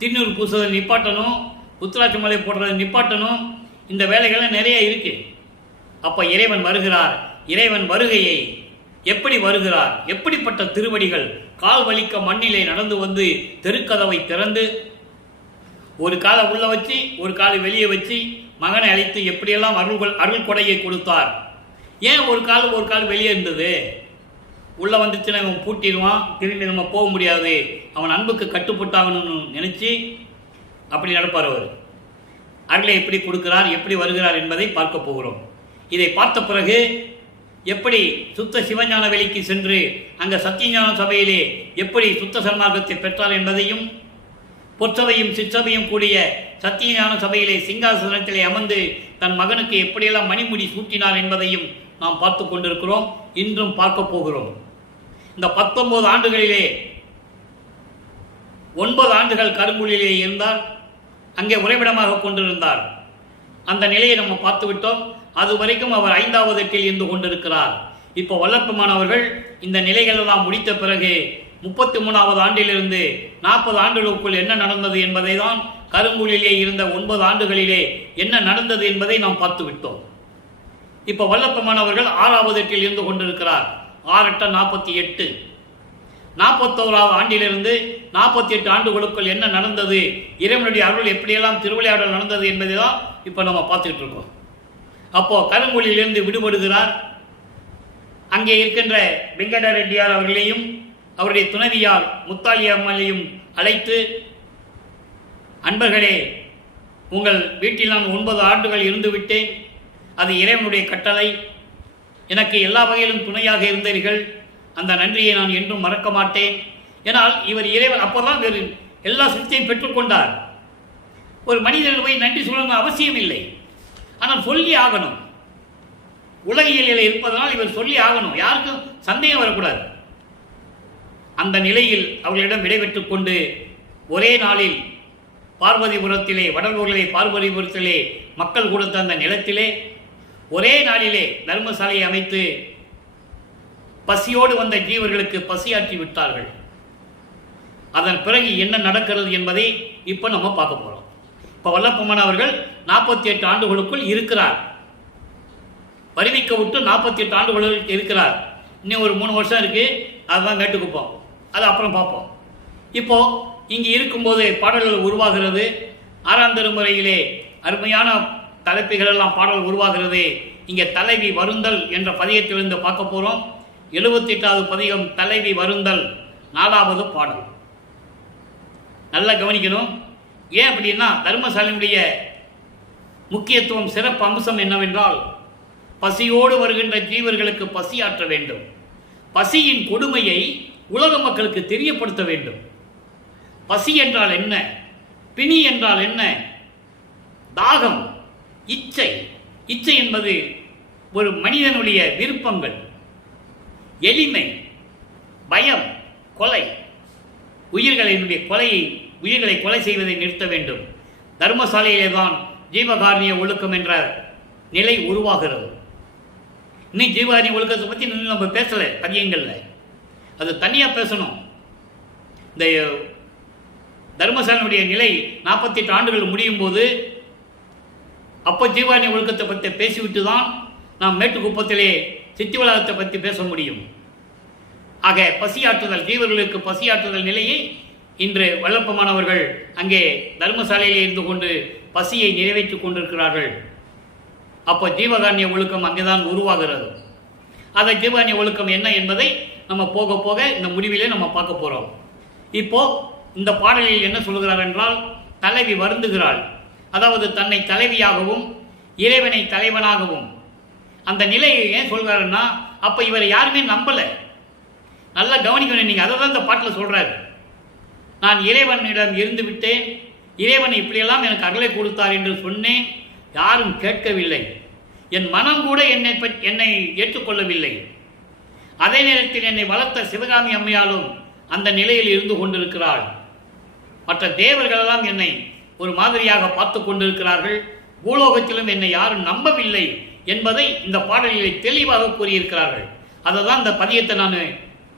திருநூறு பூசுவதை நிப்பாட்டணும், உத்திராட்சி மலை போடுறதை நிப்பாட்டணும். இந்த வேலைகள்லாம் நிறைய இருக்கு. அப்போ இறைவன் வருகிறார். இறைவன் வருகையை எப்படி வருகிறார், எப்படிப்பட்ட திருவடிகள், கால் வலிக்க மண்ணிலே நடந்து வந்து தெருக்கதவை திறந்து ஒரு காலை உள்ள வச்சு ஒரு காலை வெளியே வச்சு மகனை அழைத்து எப்படியெல்லாம் அருள் கொடையை கொடுத்தார். ஏன் ஒரு கால் வெளியே இருந்தது? உள்ளே வந்துச்சுன்னா இவன் பூட்டிடுவான், திரும்பி நம்ம போக முடியாது, அவன் அன்புக்கு கட்டுப்பட்டாகணும்னு நினச்சி அப்படி நடப்பார். அவர் அருளை எப்படி கொடுக்கிறார், எப்படி வருகிறார் என்பதை பார்க்க போகிறோம். இதை பார்த்த பிறகு எப்படி சுத்த சிவஞான வெளிக்கு சென்று அங்கே சத்தியஞான சபையிலே எப்படி சுத்த சன்மார்க்கத்தை பெற்றார் என்பதையும், பொற்சபையும் சிற்சபையும் கூடிய சத்தியஞான சபையிலே சிங்காசனத்திலே அமர்ந்து தன் மகனுக்கு எப்படியெல்லாம் மணிமுடி சூட்டினார் என்பதையும் நாம் பார்த்து கொண்டிருக்கிறோம், இன்றும் பார்க்க போகிறோம். இந்த 19 ஆண்டுகளிலே 9 ஆண்டுகள் கருங்குழியிலே இருந்தார், அங்கே உறைவிடமாக கொண்டிருந்தார். அந்த நிலையை நம்ம பார்த்து விட்டோம். அது வரைக்கும் அவர் 5வது எட்டில் இருந்து கொண்டிருக்கிறார். இப்போ வல்லப்பமானவர்கள் இந்த நிலைகளெல்லாம் முடித்த பிறகு 33வது ஆண்டிலிருந்து 40 ஆண்டுகளுக்குள் என்ன நடந்தது என்பதை தான் கருங்குழியிலே இருந்த 9 ஆண்டுகளிலே என்ன நடந்தது என்பதை நாம் பார்த்து விட்டோம். இப்போ வல்லப்பமானவர்கள் 6வது எட்டில் இருந்து கொண்டிருக்கிறார். 6 8 48. 41வது ஆண்டிலிருந்து 48 ஆண்டுகளுக்குள் என்ன நடந்தது, இறைவனுடைய அருள் எப்படியெல்லாம் திருவிளையாடல் நடந்தது என்பதை தான் இப்போ நம்ம பார்த்துக்கிட்டு இருக்கோம். அப்போ கருங்குழியிலிருந்து விடுபடுகிறார். அங்கே இருக்கின்ற வெங்கட ரெட்டியார் அவர்களையும் அவருடைய துணைவியார் முத்தாளி அம்மையையும் அழைத்து, அன்பர்களே, உங்கள் வீட்டில் நான் 9 ஆண்டுகள் இருந்து விட்டேன், அது இறைவனுடைய கட்டளை, எனக்கு எல்லா வகையிலும் துணையாக இருந்தீர்கள், அந்த நன்றியை நான் என்றும் மறக்க மாட்டேன். ஏனால் இவர் இறைவன் அப்போதான் வேறு எல்லா சக்தியையும் பெற்றுக்கொண்டார். ஒரு மனிதர்கள் போய் நன்றி சொல்லணும் அவசியம் இல்லை, ஆனால் சொல்லி ஆகணும். உலகியலில் இருப்பதனால் இவர் சொல்லி ஆகணும், யாருக்கும் சந்தேகம் வரக்கூடாது. அந்த நிலையில் அவர்களிடம் விடைபெற்றுக் கொண்டு ஒரே நாளில் பார்வதிபுரத்திலே, வடலூரிலே பார்வதிபுரத்திலே மக்கள் கொடுத்த அந்த நிலத்திலே ஒரே நாளிலே தர்மசாலையை அமைத்து பசியோடு வந்த ஜீவர்களுக்கு பசியாற்றி விட்டார்கள். அதன் பிறகு என்ன நடக்கிறது என்பதை இப்போ நம்ம பார்க்க போகிறோம். இப்போ வல்லப்பம்மன் அவர்கள் 48 ஆண்டுகளுக்குள் இருக்கிறார். வருவிக்க விட்டு 48 ஆண்டுகளுக்கு இருக்கிறார். இன்னும் ஒரு 3 வருஷம் இருக்குது, அதுதான் மேட்டுக்குப்போம், அது அப்புறம் பார்ப்போம். இப்போ இங்கு இருக்கும்போது பாடல்கள் உருவாகிறது. 6ஆம் திருமுறையிலே அருமையான தலைப்புகள் எல்லாம் பாடல் உருவாகிறது. இங்கே தலைவி வருந்தல் என்ற பதிகத்திலிருந்து பார்க்க போகிறோம். 78வது பதிகம் தலைவி வருந்தல், 4வது பாடல். நல்லா கவனிக்கணும். ஏன் அப்படின்னா தர்மசாலையினுடைய முக்கியத்துவம், சிறப்பு அம்சம் என்னவென்றால், பசியோடு வருகின்ற ஜீவர்களுக்கு பசியாற்ற வேண்டும். பசியின் கொடுமையை உலக மக்களுக்கு தெரியப்படுத்த வேண்டும். பசி என்றால் என்ன, பிணி என்றால் என்ன, தாகம், இச்சை. இச்சை என்பது ஒரு மனிதனுடைய விருப்பங்கள், எளிமை, பயம், கொலை, உயிர்களை கொலை செய்வதை நிறுத்த வேண்டும். தர்மசாலையிலே தான் ஜீவகாருண்ய ஒழுக்கம் என்ற நிலை உருவாகிறது. இன்னும் ஜீவகாருண்ய ஒழுக்கத்தை பற்றி நம்ம பேசலை பதியங்கள்ல, அது தனியாக பேசணும். இந்த தர்மசாலையினுடைய நிலை 48 ஆண்டுகள் முடியும் போது அப்போ ஜீவகாருண்ய ஒழுக்கத்தை பற்றி பேசிவிட்டு தான் நாம் மேட்டுக்குப்பத்திலே சித்திவளாகத்தை பற்றி பேச முடியும். ஆக பசியாற்றுதல், ஜீவர்களுக்கு பசியாற்றுதல் நிலையை இன்று வல்லப்பமானவர்கள் அங்கே தர்மசாலையில் இருந்து கொண்டு பசியை நிறைவேற்றிக் கொண்டிருக்கிறார்கள். அப்போ ஜீவகாருண்ய ஒழுக்கம் அங்கேதான் உருவாகிறது. அந்த ஜீவகாருண்ய ஒழுக்கம் என்ன என்பதை நம்ம போக போக இந்த முடிவிலே நம்ம பார்க்க போகிறோம். இப்போ இந்த பாடலில் என்ன சொல்கிறார் என்றால், தலைவி வருந்துகிறாள். அதாவது தன்னை தலைவியாகவும் இறைவனை தலைவனாகவும். அந்த நிலையை ஏன் சொல்கிறாருன்னா, அப்போ இவரை யாருமே நம்பலை. நல்லா கவனிக்கணும் நீங்கள், அதை தான் இந்த பாட்டில் சொல்கிறார். நான் இறைவனிடம் இருந்து விட்டேன், இறைவன் இப்படியெல்லாம் எனக்கு அகலை கொடுத்தார் என்று சொன்னேன், யாரும் கேட்கவில்லை. என் மனம் கூட என்னை ஏற்றுக்கொள்ளவில்லை. அதே நேரத்தில் என்னை வளர்த்த சிவகாமி அம்மையாலும் அந்த நிலையில் இருந்து கொண்டிருக்கிறாள். மற்ற தேவர்களெல்லாம் என்னை ஒரு மாதிரியாக பார்த்து கொண்டிருக்கிறார்கள். பூலோகத்திலும் என்னை யாரும் நம்பவில்லை என்பதை இந்த பாடலிலே தெளிவாக கூறியிருக்கிறார்கள். அதை தான் இந்த பதியத்தை நான்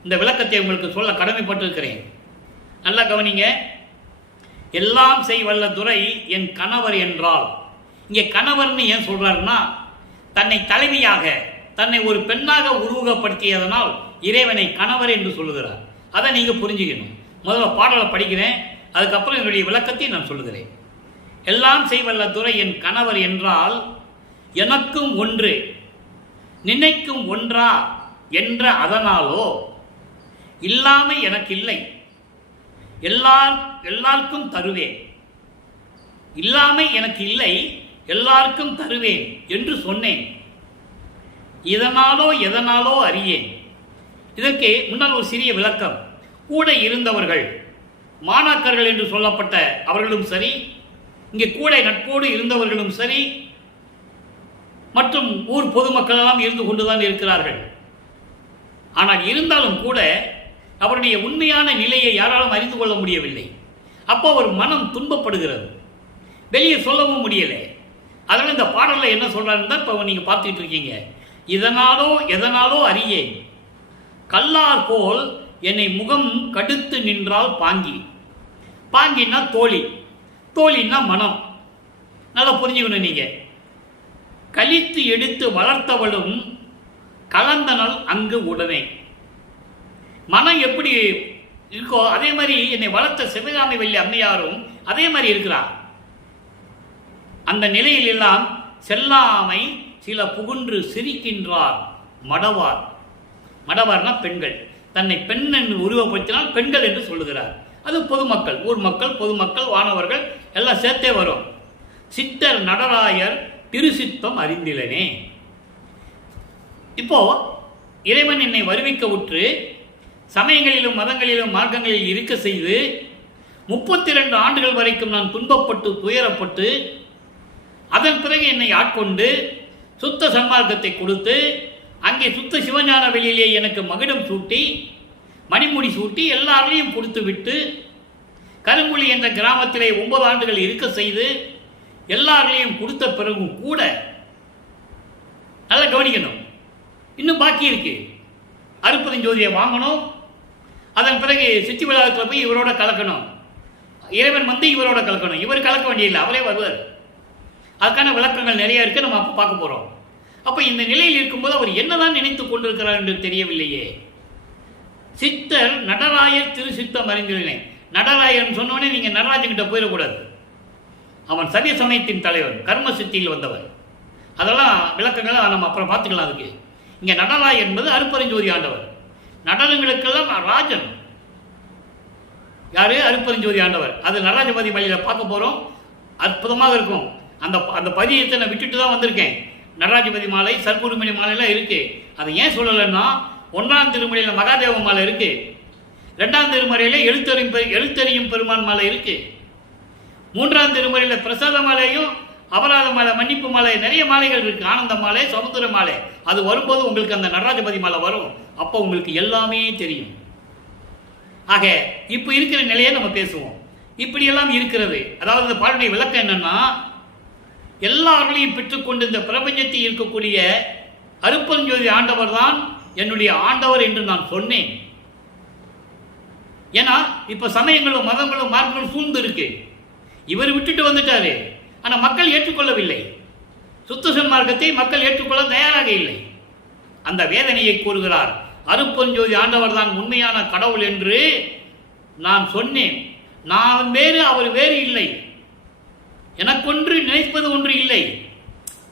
இந்த விளக்கத்தை உங்களுக்கு சொல்ல கடமைப்பட்டிருக்கிறேன். நல்லா கவனிங்க. எல்லாம் செய்வல்ல துரை என் கணவர் என்றால், இங்கே கணவர்னு ஏன் சொல்றாருன்னா, தன்னை தலைவியாக, தன்னை ஒரு பெண்ணாக உருவகப்படுத்தியதனால் இறைவனை கணவர் என்று சொல்லுகிறார். அதை நீங்க புரிஞ்சுக்கணும். முதல்ல பாடலை படிக்கிறேன், அதுக்கப்புறம் என்னுடைய விளக்கத்தை நான் சொல்லுகிறேன். எல்லாம் செய்வல்ல துரை என் கணவர் என்றால், எனக்கும் ஒன்று நினைக்கும் ஒன்றா என்ற அதனாலோ, இல்லாமை எனக்கு இல்லை, எல்லாருக்கும் தருவேன், இல்லாமை எனக்கு இல்லை, எல்லாருக்கும் தருவேன் என்று சொன்னேன், இதனாலோ எதனாலோ அறியேன். இதற்கு முன்னால் ஒரு சிறிய விளக்கம். கூட இருந்தவர்கள், மாணாக்கர்கள் என்று சொல்லப்பட்ட அவர்களும் சரி, இங்கே கூட நட்போடு இருந்தவர்களும் சரி, மற்றும் ஊர் பொதுமக்கள் எல்லாம் இருந்து கொண்டுதான் இருக்கிறார்கள். ஆனால் இருந்தாலும் கூட அவருடைய உண்மையான நிலையை யாராலும் அறிந்து கொள்ள முடியவில்லை. அப்போ ஒரு மனம் துன்பப்படுகிறது, வெளியே சொல்லவும் முடியலை. அதனால் இந்த பாடலில் என்ன சொல்றாருன்னு தான் இப்போ நீங்கள் பார்த்துக்கிட்டு இருக்கீங்க. இதனாலோ எதனாலோ அறியேன், கல்லார் போல் என்னை முகம் கடுத்து நின்றால் பாங்கி. பாங்கின்னா தோழி, தோழின்னா மனம். நல்லா புரிஞ்சுக்கணும் நீங்க. கழித்து எடுத்து வளர்த்தவளும் கலந்தனல் அங்கு உடனே. மனம் எப்படி இருக்கோ அதே மாதிரி என்னை வளர்த்த சிவகாமி வள்ளி அம்மையாரும் அதே மாதிரி இருக்கிறார். அந்த நிலையில் எல்லாம் செல்லாமை சில புகுன்று சிரிக்கின்றார் மடவார். மடவார்னா பெண்கள். தன்னை பெண் என்று உருவப்படுத்தினால் பெண்கள் என்று சொல்லுகிறார். அது பொதுமக்கள், ஊர் மக்கள், பொதுமக்கள், வானவர்கள் எல்லாம் சேர்த்தே வரும். சித்தர் நடராயர் திருசித்தம் அறிந்திலனே. இப்போ இறைவன் என்னை வருவிக்க உற்று சமயங்களிலும் மதங்களிலும் மார்க்கங்களில் இருக்க செய்து 32 ஆண்டுகள் வரைக்கும் நான் துன்பப்பட்டு துயரப்பட்டு அதன் பிறகு என்னை ஆட்கொண்டு சுத்த சன்மார்க்கத்தை கொடுத்து அங்கே சுத்த சிவஞான வெளியிலே எனக்கு மகுடம் சூட்டி மணிமுடி சூட்டி எல்லாரையும் கொடுத்து விட்டு கருங்குழி என்ற கிராமத்திலே 9 ஆண்டுகள் இருக்க செய்து எல்லாரையும் கொடுத்த பிறகும் கூட நல்லா கவனிக்கணும், இன்னும் பாக்கி இருக்கு. அருப்பதஞ்சோதியை வாங்கணும், அதன் பிறகு சித்தி விழாவில் போய் இவரோட கலக்கணும், இறைவன் வந்து இவரோட கலக்கணும். இவர் கலக்க வேண்டியதில்லை, அவரே வருவார். அதுக்கான விளக்கங்கள் நிறைய இருக்கு, நம்ம அப்போ பார்க்க போறோம். அப்ப இந்த நிலையில் இருக்கும்போது அவர் என்னதான் நினைத்துக் கொண்டிருக்கிறார் என்று தெரியவில்லையே. சித்தர் நடராயர் திரு சித்தம் அறிந்திருந்தேன். நடராயன் சொன்னோடனே நீங்கள் நடராஜன்கிட்ட போயிடக்கூடாது. அவன் சரிய சமயத்தின் தலைவன், கர்ம சித்தியில் வந்தவர். அதெல்லாம் விளக்கங்களை நம்ம அப்புறம் பார்த்துக்கலாம். அதுக்கு இங்கே நடராயன் என்பது அருப்பெருஞ்சோதி ஆண்டவர். நடனங்களுக்கெல்லாம் ராஜன் யாரு? அருப்பெருஞ்சோதி ஆண்டவர். அது நடராஜபதி மலையில் பார்க்க போகிறோம். அற்புதமாக இருக்கும். அந்த பதியத்தை நான் விட்டுட்டு தான் வந்திருக்கேன். நடராஜபதி மாலை, சர்க்குருமணி மாலையெல்லாம் இருக்குது. அதை ஏன் சொல்லலைன்னா, 1ஆம் திருமுறையில் மகாதேவ மாலை இருக்குது, 2ஆம் திருமுறையில் எழுத்தறியும் பெருமான் மாலை இருக்குது, 3ஆம் திருமுறையில் பிரசாத மாலையும் அபராத மாலை, மன்னிப்பு மாலை, நிறைய மாலைகள் இருக்குது. ஆனந்த மாலை, சமுத்திர மாலை. அது வரும்போது உங்களுக்கு அந்த நடராஜபதி மாலை வரும். அப்போ உங்களுக்கு எல்லாமே தெரியும். ஆக இப்போ இருக்கிற நிலையை நம்ம பேசுவோம். இப்படியெல்லாம் இருக்கிறது. அதாவது இந்த பாடலுடைய விளக்கம் என்னன்னா, எல்லார்களையும் பெற்றுக்கொண்டு இந்த பிரபஞ்சத்தில் இருக்கக்கூடிய அருப்பெருஞ்சோதி ஆண்டவர் தான் என்னுடைய ஆண்டவர் என்று நான் சொன்னேன். ஏன்னா இப்ப சமயங்களும் மதங்களும் மார்க்கங்களும் சூழ்ந்து இருக்கு. இவர் விட்டுட்டு வந்துட்டாரு. ஆனால் மக்கள் ஏற்றுக்கொள்ளவில்லை. சுத்த சன்மார்க்கத்தை மக்கள் ஏற்றுக்கொள்ள தயாராக இல்லை. அந்த வேதனையை கூறுகிறார். அருப்பெருஞ்சோதி ஆண்டவர் தான் உண்மையான கடவுள் என்று நான் சொன்னேன். நான் வேறு, அவர் வேறு இல்லை. எனக்கொன்று நினைப்பது ஒன்று இல்லை.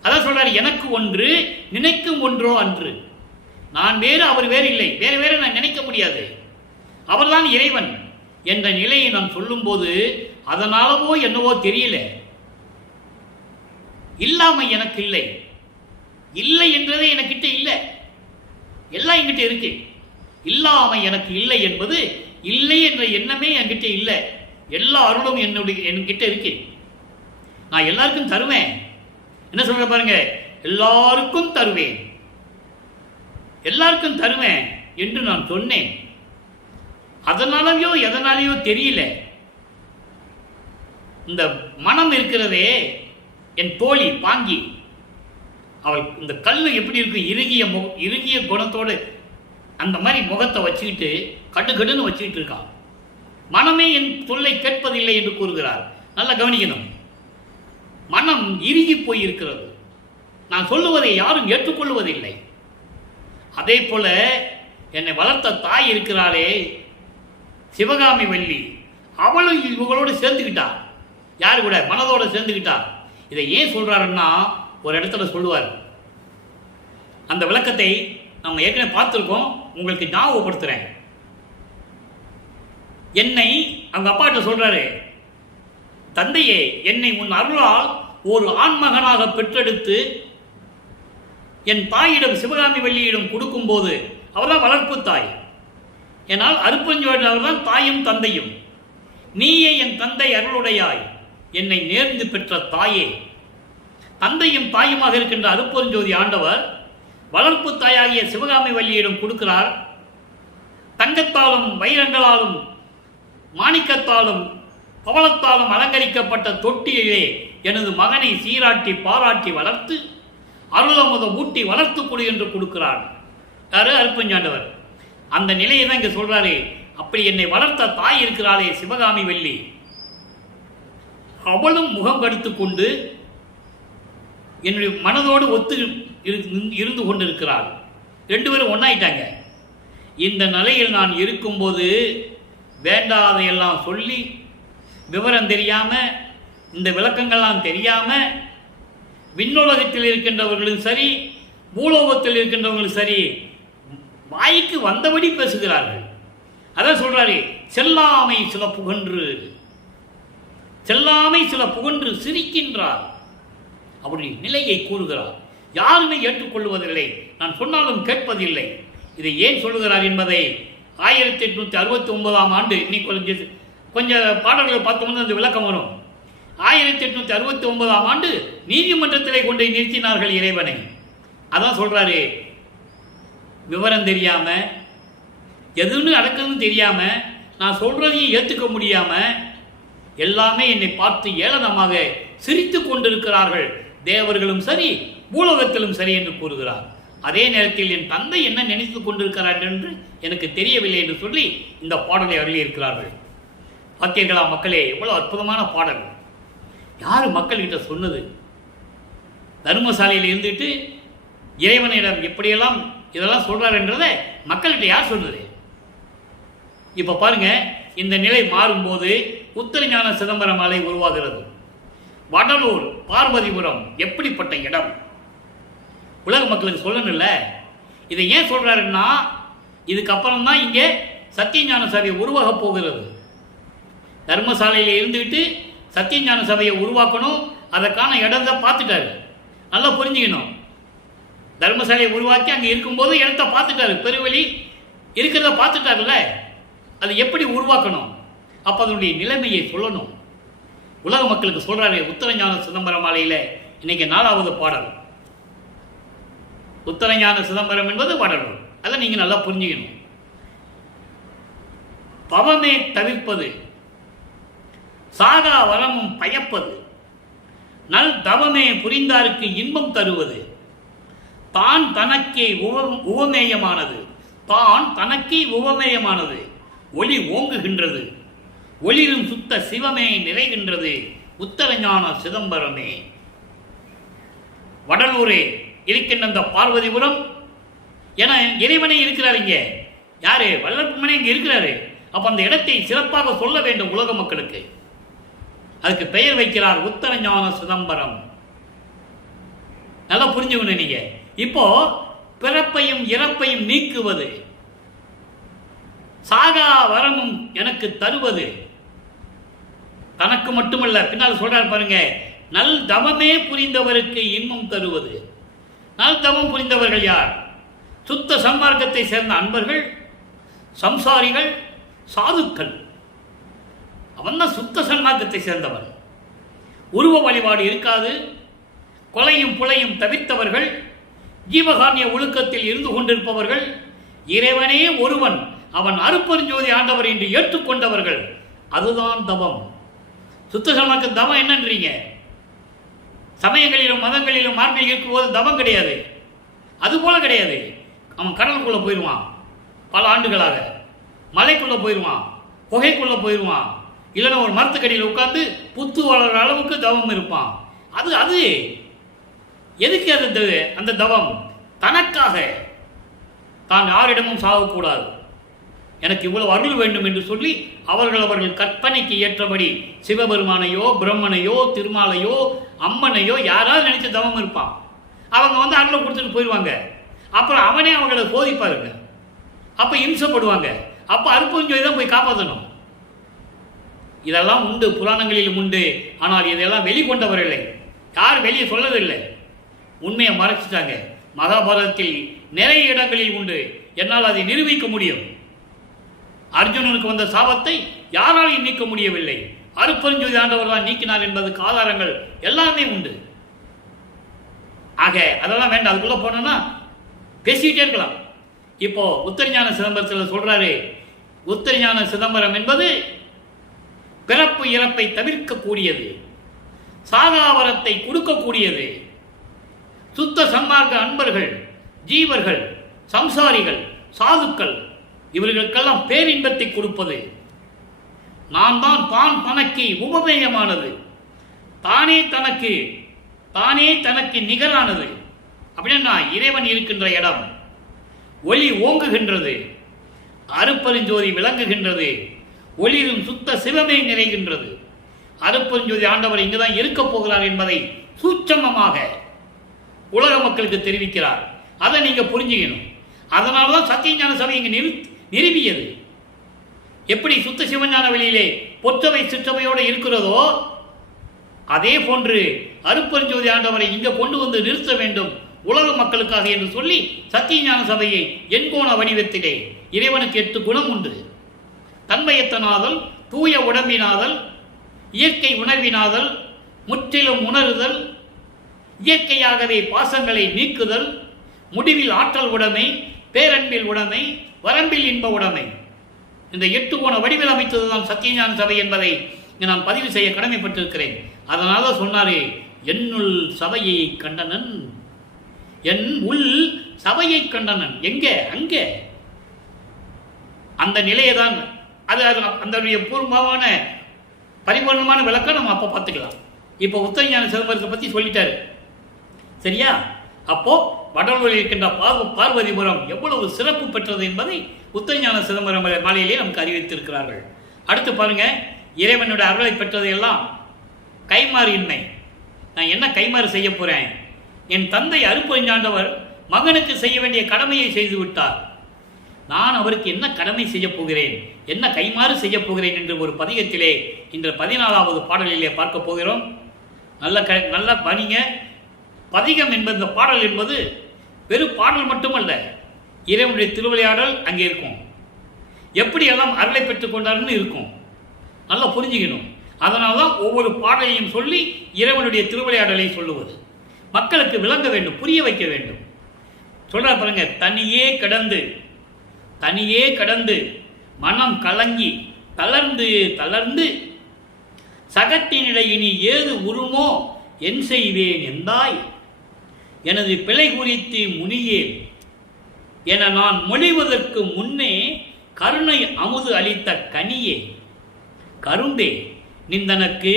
அதான் சொல்றாரு, எனக்கு ஒன்று நினைக்கும் ஒன்றோ அன்று. நான் வேறு, அவர் வேறு இல்லை. வேறு வேறு நான் நினைக்க முடியாது. அவர்தான் இறைவன் என்ற நிலையை நான் சொல்லும்போது அதனாலவோ என்னவோ தெரியல, இல்லாமை எனக்கு இல்லை. இல்லை என்றதே எனக்கிட்ட இல்லை. எல்லாம் என்கிட்ட இருக்கு. இல்லாமை எனக்கு இல்லை என்பது இல்லை என்ற எண்ணமே என்கிட்ட இல்லை. எல்லா அருளும் என்கிட்ட இருக்கு. நான் எல்லாருக்கும் தருவேன். என்ன சொல்ற பாருங்க, எல்லாருக்கும் தருவேன், எல்லாருக்கும் தருவேன் என்று நான் சொன்னேன். அதனாலயோ எதனாலேயோ தெரியல, இந்த மனம் இருக்கிறதே, என் தோழி பாங்கி, அவள் இந்த கல்லு எப்படி இருக்கு, இறுகிய குணத்தோடு அந்த மாதிரி முகத்தை வச்சுக்கிட்டு கடுன்னு வச்சுக்கிட்டு இருக்கான். மனமே என் சொல்லை கேட்பதில்லை என்று கூறுகிறார். நல்லா கவனிக்கணும். மனம் இறுகி போய் இருக்கிறது. நான் சொல்லுவதை யாரும் ஏற்றுக்கொள்வதில்லை. அதே போல என்னை வளர்த்த தாய் இருக்கிறாளே சிவகாமி வள்ளி, அவளும் இவங்களோடு சேர்ந்துக்கிட்டார். யாரு கூட? மனதோட சேர்ந்துக்கிட்டார். இதை ஏன் சொல்றாருன்னா, ஒரு இடத்துல சொல்லுவார். அந்த விளக்கத்தை நம்ம ஏற்கனவே பார்த்துருக்கோம், உங்களுக்கு ஞாபகப்படுத்துறேன். என்னை அவங்க அப்பாட்ட சொல்றாரு, தந்தையே, என்னை உன் அருளால் ஒரு ஆண்மகனாக பெற்றெடுத்து என் தாயிடம் சிவகாமி வள்ளியிடம் கொடுக்கும் போது, அவர்தான் வளர்ப்பு தாய். ஏனால் அருப்பெருஞ்சோதி அவர்தான் தாயும் தந்தையும். நீயே என் தந்தை அருளுடையாய், என்னை நேர்ந்து பெற்ற தாயே. தந்தையும் தாயுமாக இருக்கின்ற அருப்பெருஞ்சோதி ஆண்டவர் வளர்ப்பு தாயாகிய சிவகாமி வள்ளியிடம் கொடுக்கிறார். தங்கத்தாலும் வைரங்களாலும் மாணிக்கத்தாலும் பவளத்தாலும் அலங்கரிக்கப்பட்ட தொட்டியிலே எனது மகனை சீராட்டி பாராட்டி வளர்த்து அருளமுத ஊட்டி வளர்த்து கொடு என்று கொடுக்கிறார். யாரு? அருப்பெருஞ்சாண்டவர். அந்த நிலையை தான் இங்க சொல்றாரு. அப்படி என்னை வளர்த்த தாய் இருக்கிறாளே சிவகாமி வள்ளி, அவளும் முகம் கடுத்து கொண்டு என்னுடைய மனதோடு ஒத்து இருந்து கொண்டிருக்கிறாள். ரெண்டு பேரும் ஒன்னாயிட்டாங்க. இந்த நிலையில் நான் இருக்கும்போது வேண்டாதையெல்லாம் சொல்லி, விவரம் தெரியாம, இந்த விளக்கங்கள்லாம் தெரியாம, விண்ணுலகத்தில் இருக்கின்றவர்களும் சரி பூலோகத்தில் இருக்கின்றவர்களும் சரி வாய்க்கு வந்தபடி பேசுகிறார்கள். அதான் சொல்றாரு, செல்லாமை சில புகன்று, செல்லாமை சில புகன்று சிரிக்கின்றார். அவருடைய நிலையை கூறுகிறார். யாருமே ஏற்றுக்கொள்வதில்லை, நான் சொன்னாலும் கேட்பதில்லை. இதை ஏன் சொல்லுகிறார் என்பதை 1869ஆம் ஆண்டு, இன்னைக்கு கொஞ்சம் பாடல்களை பார்த்தோம்னா அந்த விளக்கம் வரும். 1869ஆம் ஆண்டு நீதிமன்றத்திலே கொண்டு நிறுத்தினார்கள் இறைவனை. அதான் சொல்றாரு, விவரம் தெரியாம, எதுன்னு நடக்குதுன்னு தெரியாம, நான் சொல்றதையும் ஏற்றுக்க முடியாம எல்லாமே என்னை பார்த்து ஏளனமாக சிரித்து கொண்டிருக்கிறார்கள். தேவர்களும் சரி பூலோகத்திலும் சரி என்று கூறுகிறார். அதே நேரத்தில் என் தந்தை என்ன நினைத்துக் கொண்டிருக்கிறார் என்று எனக்கு தெரியவில்லை என்று சொல்லி இந்த பாடலை அருளியிருக்கிறார்கள். பார்த்தீர்களா மக்களே, எவ்வளவு அற்புதமான பாடல். யாரு மக்கள்கிட்ட சொன்னது? தர்மசாலையில் இருந்துட்டு இறைவனிடம் எப்படியெல்லாம் இதெல்லாம் சொல்றார் என்றதை மக்கள்கிட்ட யார் சொன்னது? இப்ப பாருங்க, இந்த நிலை மாறும்போது உத்தரஞான சிதம்பரம் ஆலை உருவாகிறது. வடலூர் பார்வதிபுரம் எப்படிப்பட்ட இடம் உலக மக்களுக்கு சொல்லணும்ல. இதை ஏன் சொல்றாருன்னா, இதுக்கப்புறம் தான் இங்கே சத்தியஞான சபை உருவாக போகிறது. தர்மசாலையில் இருந்துக்கிட்டு சத்தியஞான சபையை உருவாக்கணும், அதற்கான இடத்தை பார்த்துட்டாரு. நல்லா புரிஞ்சுக்கணும். தர்மசாலையை உருவாக்கி அங்கே இருக்கும்போது இடத்த பார்த்துட்டாரு, பெருவெளி இருக்கிறத பார்த்துட்டாருல்ல, அது எப்படி உருவாக்கணும், அப்போ அதனுடைய நிலைமையை சொல்லணும். உலக மக்களுக்கு சொல்றாரு. உத்தரஞான சிதம்பரம் ஆலையில் இன்னைக்கு 4வது பாடல். உத்தரஞான சிதம்பரம் என்பது வடலூர். அதை நீங்க நல்லா புரிஞ்சுக்கணும். பவமே தவிர்ப்பது, சாகா வரமும் பயப்பது, நல் தவமே புரிந்தாருக்கு இன்பம் தருவது, தான் தனக்கே உவமேயமானது, தான் தனக்கே உவமேயமானது, ஒளி ஓங்குகின்றது, ஒளிரும் சுத்த சிவமே நிறைகின்றது, உத்தரஞான சிதம்பரமே. வடலூரே இருக்கின்ற அந்த பார்வதிபுரம் என இறைவனே இருக்கிறார். இங்க யாரு? வல்லற்புமனே இங்க இருக்கிறாரு. அப்ப அந்த இடத்தை சிறப்பாக சொல்ல வேண்டும் உலக மக்களுக்கு. அதுக்கு பெயர் வைக்கிறார் உத்தரஞான சிதம்பரம். நல்லா புரிஞ்சுக்கணும் நீங்க. இப்போ பிறப்பையும் இறப்பையும் நீக்குவது, சாகா வரமும் எனக்கு தருவது, தனக்கு மட்டுமல்ல, பின்னால் சொல்றார் பாருங்க, நல் தவமே புரிந்தவருக்கு இன்பம் தருவது. நல் தவம் புரிந்தவர்கள் யார்? சுத்த சன்மார்க்கத்தை சேர்ந்த அன்பர்கள், சம்சாரிகள், சாதுக்கள். அவன் தான் சுத்த சன்மார்க்கத்தை சேர்ந்தவன். உருவ வழிபாடு இருக்காது, கொலையும் புலையும் தவிர்த்தவர்கள், ஜீவகாரணிய ஒழுக்கத்தில் இருந்து கொண்டிருப்பவர்கள், இறைவனே ஒருவன், அவன் அருப்பெருஞ்சோதி ஆண்டவர் என்று ஏற்றுக்கொண்டவர்கள். அதுதான் தவம். சுத்த சன்மார்க்க தவம் என்னன்றீங்க? சமயங்களிலும் மதங்களிலும் மார்க்கம் இருக்கும்போது தவம் கிடையாது. அது போல கிடையாது. அவன் கடலுக்குள்ள போயிடுவான், பல ஆண்டுகளாக மலைக்குள்ள போயிடுவான், குகைக்குள்ள போயிடுவான், இல்லைன்னா ஒரு மரத்துக்கடியில் உட்கார்ந்து புத்து வளர்ற அளவுக்கு தவம் இருப்பான். அது அது எதுக்கு? அது அந்த தவம் தனக்காக, தான் யாரிடமும் சாகக்கூடாது, எனக்கு இவ்வளவு அருள் வேண்டும் என்று சொல்லி அவர்கள் கற்பனைக்கு ஏற்றபடி சிவபெருமானையோ பிரம்மனையோ திருமாலையோ அம்மனையோ யாராவது நினைச்ச தவம் இருப்பான். அவங்க அருளை கொடுத்துட்டு போயிடுவாங்க. அப்புறம் அவனே அவங்களை சோதிப்பாருங்க. அப்ப இம்சப்படுவாங்க. அப்ப அருப்பெருஞ்சோதி தான் போய் காப்பாற்றணும். இதெல்லாம் உண்டு, புராணங்களிலும் உண்டு. ஆனால் இதெல்லாம் வெளிக்கொண்டவர்கள் யார் வெளியே சொல்லவில்லை. உண்மையை மறைச்சிட்டாங்க. மகாபாரதத்தில் நிறைய இடங்களில் உண்டு. என்னால் அதை நிரூபிக்க முடியும். அர்ஜுனனுக்கு வந்த சாபத்தை யாராலையும் நீக்க முடியவில்லை. அருப்பெருஞ்சோதி ஆண்டவர் தான் நீக்கினார் என்பதற்கு ஆதாரங்கள் எல்லாமே உண்டு. ஆக அதெல்லாம் வேண்டாம். அதுக்குள்ள போனோம்னா பேசிக்கிட்டே இருக்கலாம். இப்போ உத்தரஞான சிதம்பரத்தில் சொல்றாரு, உத்தரஞான சிதம்பரம் என்பது பிறப்பு இறப்பை தவிர்க்கக்கூடியது, சாகாவரத்தை கொடுக்கக்கூடியது, சுத்த சன்மார்க்க அன்பர்கள், ஜீவர்கள், சம்சாரிகள், சாதுக்கள் இவர்களுக்கெல்லாம் பேரின்பத்தை கொடுப்பது. நான் தான் தனக்கு உபமேயமானது, தானே தனக்கு நிகரானது. அப்படின்னா இறைவன் இருக்கின்ற இடம் ஒளி ஓங்குகின்றது, அருப்பெருஞ்சோதி விளங்குகின்றது, ஒளிரும் சுத்த சிவமே நிறைகின்றது. அருப்பெருஞ்சோதி ஆண்டவர் இங்குதான் இருக்க போகிறார் என்பதை சூட்சமமாக உலக மக்களுக்கு தெரிவிக்கிறார். அதை நீங்க புரிஞ்சுக்கணும். அதனால்தான் சத்தியஞான சபை இங்கு நிறுவியது. எப்படி சுத்த சிவஞான வெளியிலே பொற்றவை சிற்றவையோடு இருக்கிறதோ அதே போன்று அருப்பெருஞ்சோதி ஆண்டவரை இங்க கொண்டு வந்து நிறுத்த வேண்டும் உலக மக்களுக்காக என்று சொல்லி சத்தியஞான சபையை எண்கோண வடிவத்திலே இறைவனுக்கு 8 குணம் உண்டு. தன்மையத்தனாதல், தூய உடம்பினாதல், இயற்கை உணர்வினாதல், முற்றிலும் உணருதல், இயற்கையாகவே பாசங்களை நீக்குதல், முடிவில் ஆற்றல் உடைமை, பேரன்பில் உடைமை, வரம்பில் இன்ப உடைமை. இந்த 8 கோண வடிவில் அமைத்ததுதான் சத்தியஞான சபை என்பதை நான் பதிவு செய்ய கடமைப்பட்டிருக்கிறேன். அதனால சொன்னாரு, என்னுள் சபையை கண்டனன், என் உள் சபையை கண்டனன். எங்க? அங்க அந்த நிலையை தான். அது அந்த பூர்வமான பரிபூர்ணமான விளக்கம் நம்ம அப்போ பார்த்துக்கலாம். இப்போ உத்தரஞான சிதம்பரத்தை பற்றி சொல்லிட்டாரு, சரியா? அப்போ வடலூரில் இருக்கின்ற பார்வதிபுரம் எவ்வளவு சிறப்பு பெற்றது என்பதை உத்தரஞான சிதம்பரம் மாலையிலே நமக்கு அறிவித்திருக்கிறார்கள். அடுத்து பாருங்க, இறைவனுடைய அருளை பெற்றதையெல்லாம் கைமாறியின்மை. நான் என்ன கைமாறு செய்ய போறேன்? என் தந்தை அருப்பெருஞ்சாண்டவர் மகனுக்கு செய்ய வேண்டிய கடமையை செய்து விட்டார். நான் அவருக்கு என்ன கடமை செய்ய போகிறேன், என்ன கைமாறு செய்ய போகிறேன் என்று ஒரு பதிகத்திலே இன்று 14வது பாடலிலே பார்க்க போகிறோம். நல்ல பணிங்க. பதிகம் என்பது, இந்த பாடல் என்பது வெறும் பாடல் மட்டுமல்ல, இறைவனுடைய திருவிளையாடல் அங்கே இருக்கும். எப்படியெல்லாம் அருளை பெற்றுக் கொண்டார்னு இருக்கும், நல்லா புரிஞ்சுக்கணும். அதனால தான் ஒவ்வொரு பாடலையும் சொல்லி இறைவனுடைய திருவிளையாடலை சொல்லுவது மக்களுக்கு விளங்க வேண்டும், புரிய வைக்க வேண்டும். சொல்ற பாருங்க, தனியே கடந்து மனம் கலங்கி தளர்ந்து தளர்ந்து சகத்தினிடை இனி ஏது உருமோ என் செய்வேன் எந்தாய், எனது பிழை குறித்து முனியேன் என நான் மொழிவதற்கு முன்னே கருணை அமுது அளித்த கனியே கரும்பே நிந்தனக்கு